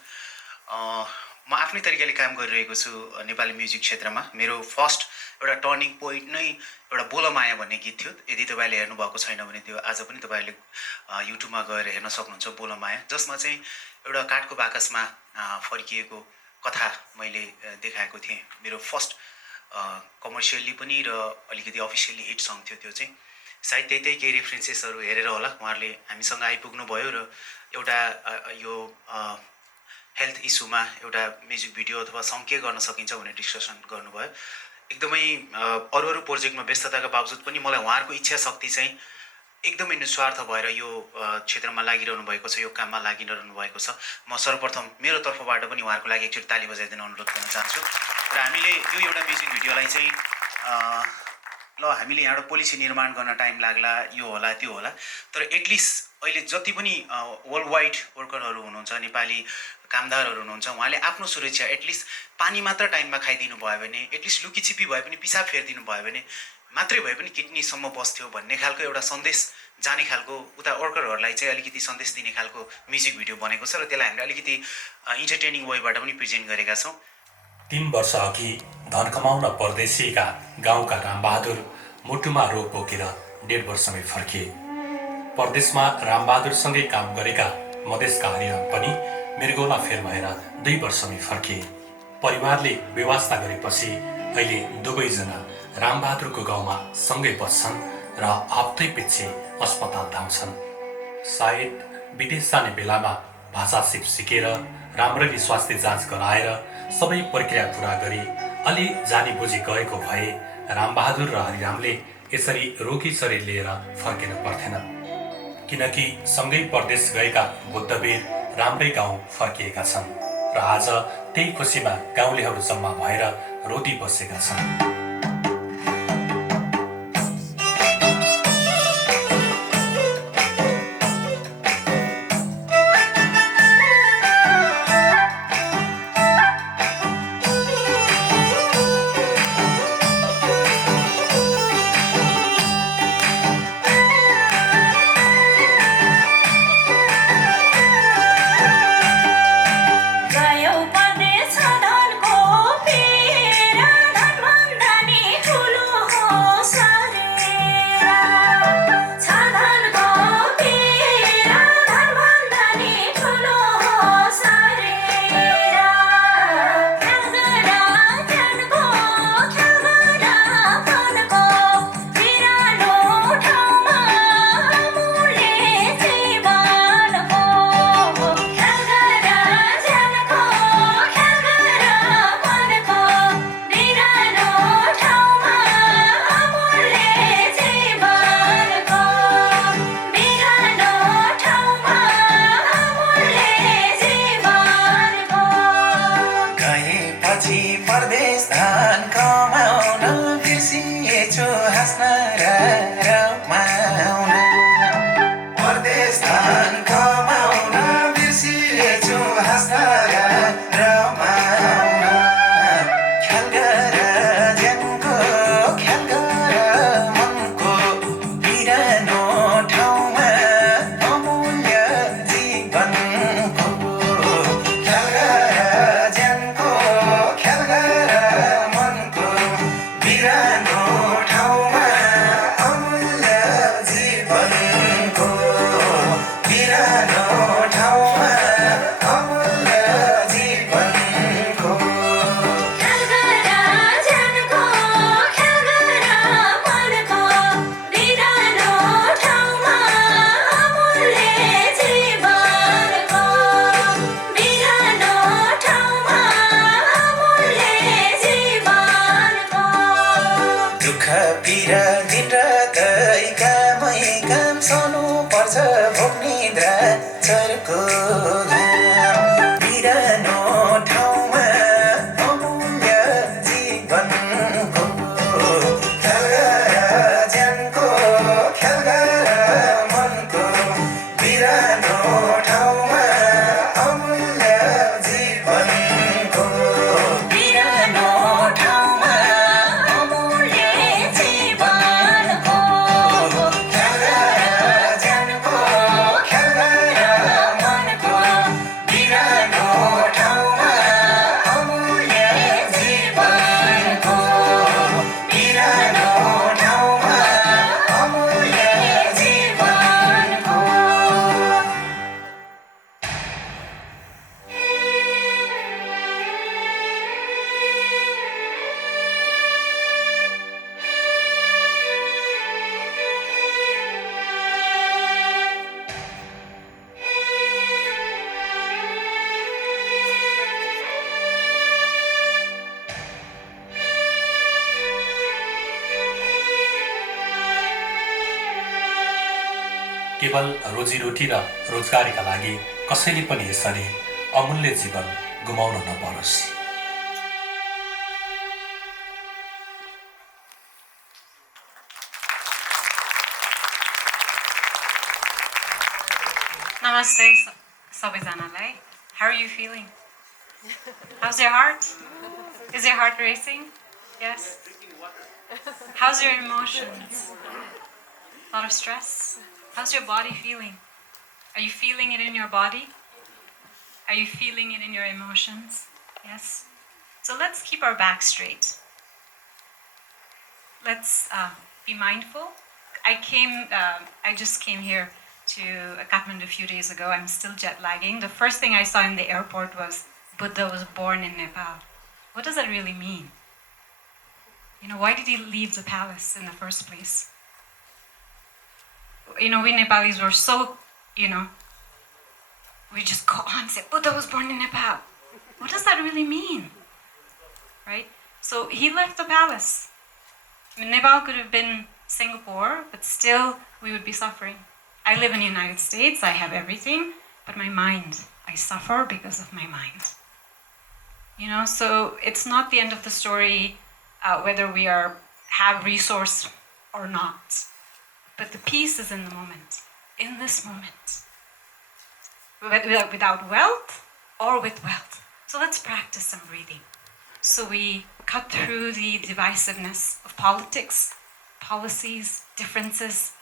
म आफ्नै तरिकाले काम गरिरहेको छु नेपाली म्युजिक क्षेत्रमा। मेरो फर्स्ट एउटा टर्निङ पोइन्ट नै एउटा बोल माया भन्ने गीत थियो। यदि तपाईँले हेर्नुभएको छैन भने त्यो आज पनि तपाईँहरूले युट्युबमा गएर हेर्न सक्नुहुन्छ, बोल माया, जसमा चाहिँ एउटा काठको बाकसमा फर्किएको कथा मैले देखाएको थिएँ। मेरो फर्स्ट कमर्सियल्ली पनि र अलिकति अफिसियल्ली हिट सङ थियो त्यो चाहिँ। सायद त्यही केही रेफरेन्सेसहरू हेरेर होला उहाँहरूले हामीसँग आइपुग्नु भयो र एउटा यो हेल्थ इस्युमा एउटा म्युजिक भिडियो अथवा सङ के गर्न सकिन्छ भनेर डिस्कसन गर्नुभयो। एकदमै अरू प्रोजेक्टमा व्यस्तताका बावजुद पनि मलाई उहाँहरूको इच्छा शक्ति चाहिँ एकदमै निस्वार्थ भएर यो क्षेत्रमा लागिरहनु भएको छ, यो काममा लागिरहनु भएको छ। म सर्वप्रथम मेरो तर्फबाट पनि उहाँहरूको लागि एकचोटि ताली बजाइदिन अनुरोध गर्न चाहन्छु। र हामीले यो एउटा म्युजिक भिडियोलाई चाहिँ ल हामीले यहाँबाट पोलिसी निर्माण गर्न टाइम लाग्ला, यो होला त्यो होला, तर एटलिस्ट अहिले जति पनि वर्ल्ड वाइड वर्करहरू हुनुहुन्छ, नेपाली कामदारहरू हुनुहुन्छ, उहाँले आफ्नो सुरक्षा एटलिस्ट पानी मात्र टाइममा खाइदिनु भयो भने, एटलिस्ट लुकीछिपी भए पनि पिसाब फेरिदिनु भयो भने मात्रै भए पनि किडनीसम्म बस्थ्यो भन्ने खालको एउटा सन्देश जाने खालको उता वर्करहरूलाई चाहिँ अलिकति सन्देश दिने खालको म्युजिक भिडियो बनेको छ र त्यसलाई हामीले अलिकति इन्टरटेनिङ वेबाट पनि प्रेजेन्ट गरेका छौँ। 3 वर्ष अघि धन कमाउन परदेशिएका गाउँका रामबहादुर मुटुमा रोग बोकेर 1.5 वर्षमै फर्किए। परदेशमा रामबहादुरसँगै काम गरेका मधेसका हरिराम पनि मृगौला फेर भएर 2 वर्षमै फर्किए। परिवारले व्यवस्था गरेपछि अहिले दुवैजना रामबहादुरको गाउँमा सँगै बस्छन् र हप्तै पछि अस्पताल धाउँछन्। सायद विदेश जाने बेलामा भाषा सिकेर राम्ररी स्वास्थ्य जाँच गराएर सबै प्रक्रिया पुरा गरी अलि जानी बुझी गएको भए रामबहादुर र हरिरामले यसरी रोगी शरीर लिएर फर्किन पर्थेन, किनकि सँगै परदेश गएका बुद्धवीर राम्रै गाउँ फर्किएका छन् र आज त्यही खुसीमा गाउँलेहरू जम्मा भएर रोटी बसेका छन्। गयो परदेश धनको पेर धनभन्दा चरको घाम बिरानो ठाउँमा अमूल्य जीवनको ख्यालगार ज्यानको ख्यालगार मनको बिरानो ठाउँमा अमूल्य जीवनको बिरानो ठाउँमा अमूल्य जीवनको ख्यालगार ज्यानको ख्यालगार मनको बिरानो ठाउँमा अमूल्य जीवनको बिरानो ठाउँमा अमूल्य जीवनको केवल रोजीरोटी र रोजगारीका लागि कसैले पनि यसरी अमूल्य जीवन गुमाउन नपरोस्। Namaste, सबैजनालाई. How are you feeling? How's your heart? Is your heart racing? Yes. How's your emotions? A lot of stress? How's your body feeling? Are you feeling it in your body? Are you feeling it in your emotions? Yes. So let's keep our back straight. Let's be mindful. I just came here to Kathmandu a few days ago. I'm still jet lagging. The first thing I saw in the airport was Buddha was born in Nepal. What does that really mean? You know, why did he leave the palace in the first place? You know, we Nepalis were so, we just go on and say, Buddha was born in Nepal. What does that really mean? Right? So he left the palace. I mean, Nepal could have been Singapore, but still we would be suffering. I live in the United States, I have everything, but my mind, I suffer because of my mind. You know, so it's not the end of the story whether we have resource or not. But the peace is in the moment, in this moment. Without wealth or with wealth. So let's practice some breathing. So we cut through the divisiveness of politics, policies, differences,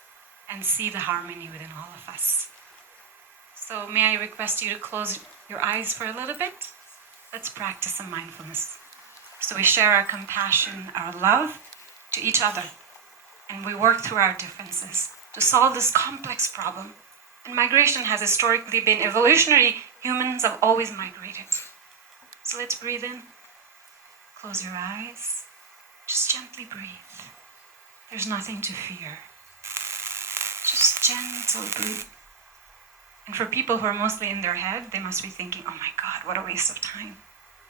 and see the harmony within all of us. So may I request you to close your eyes for a little bit? Let's practice some mindfulness. So we share our compassion, our love to each other. And we work through our differences to solve this complex problem. And migration has historically been evolutionary. Humans have always migrated. So let's breathe in. Close your eyes. Just gently breathe. There's nothing to fear. Just gentle breathe. And for people who are mostly in their head, they must be thinking, oh my God, what a waste of time.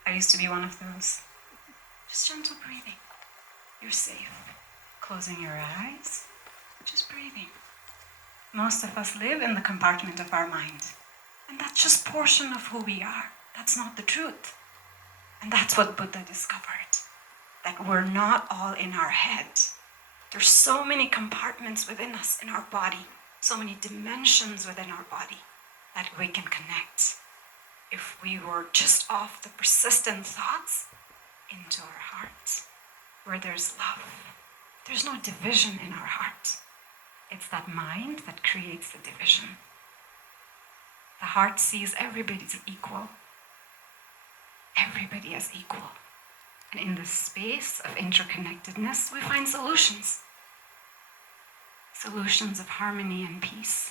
I used to be one of those. Just gentle breathing. You're safe. Closing your eyes, just breathing. Most of us live in the compartment of our mind. And that's just a portion of who we are. That's not the truth. And that's what Buddha discovered. That we're not all in our head. There's so many compartments within us, in our body, so many dimensions within our body that we can connect if we were just off the persistent thoughts into our heart, where there's love. There's no division in our heart. It's that mind that creates the division. The heart sees everybody as equal. Everybody as equal. And in this space of interconnectedness, we find solutions. Solutions of harmony and peace.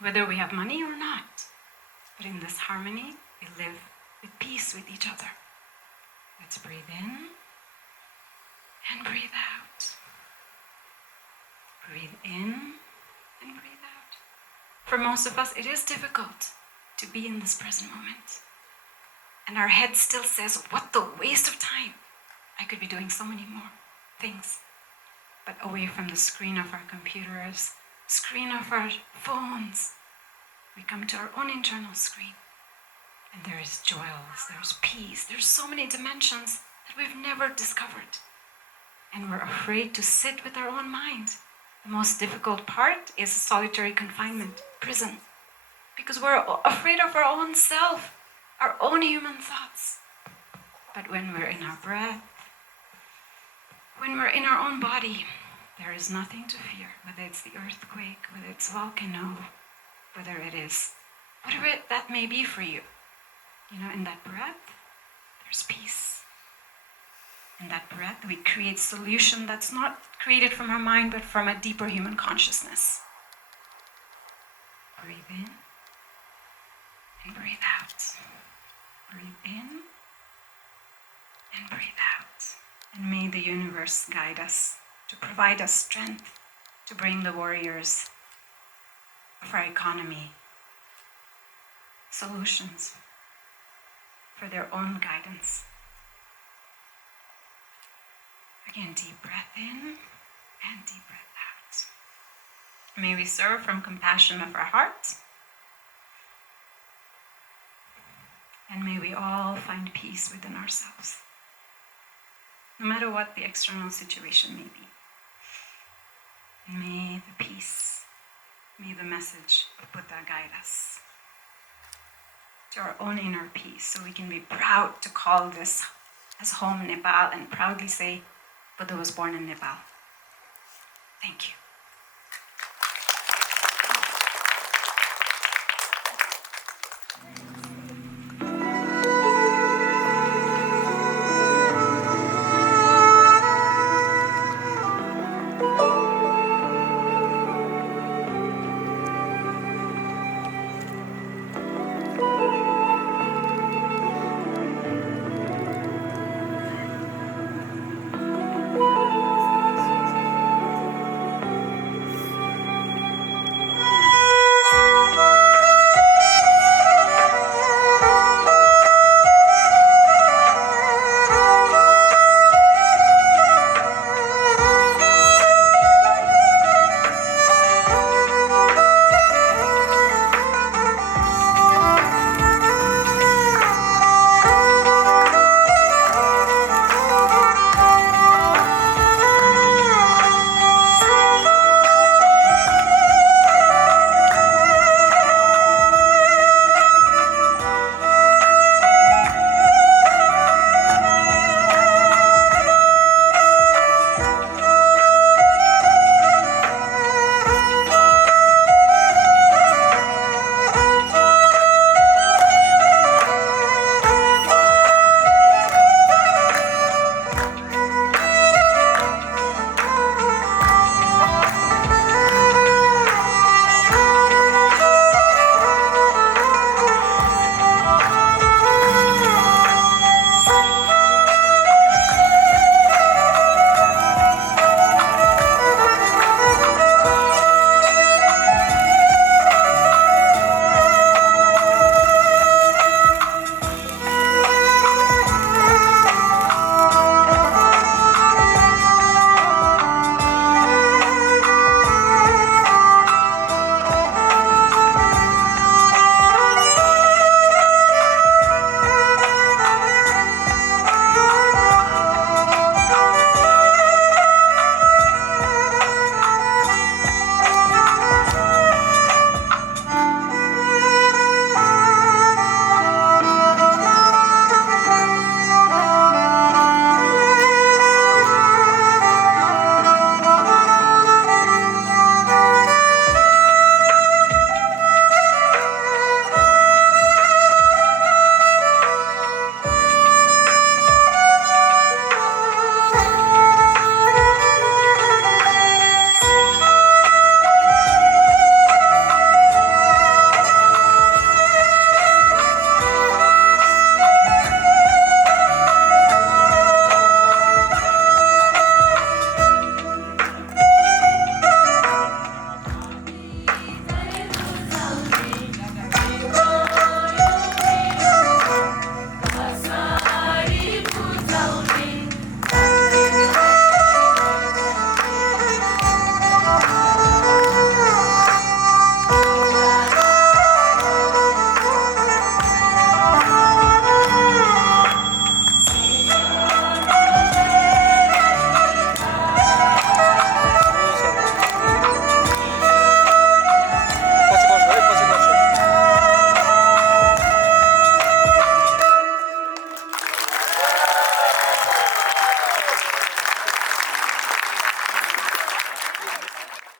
Whether we have money or not. But in this harmony, we live with peace with each other. Let's breathe in and breathe out. Breathe in and breathe out. For most of us, it is difficult to be in this present moment. And our head still says, what the waste of time. I could be doing so many more things. But away from the screen of our computers, screen of our phones, we come to our own internal screen, and there is joys, there's peace, there's so many dimensions that we've never discovered. And we're afraid to sit with our own mind. The most difficult part is solitary confinement, prison, because we're afraid of our own self, our own human thoughts. But when we're in our breath, when we're in our own body, there is nothing to fear, whether it's the earthquake, whether it's volcano, whether it is whatever that may be for you. You know, in that breath, there's peace. In that breath, we create solution that's not created from our mind, but from a deeper human consciousness. Breathe in and breathe out. Breathe in and breathe out. And may the universe guide us to provide us strength to bring the warriors of our economy solutions for their own guidance. Again, deep breath in and deep breath out. May we serve from compassion of our heart. And may we all find peace within ourselves, no matter what the external situation may be. And may the peace, may the message of Buddha guide us to our own inner peace, so we can be proud to call this as home Nepal and proudly say Buddha was born in Nepal. Thank you.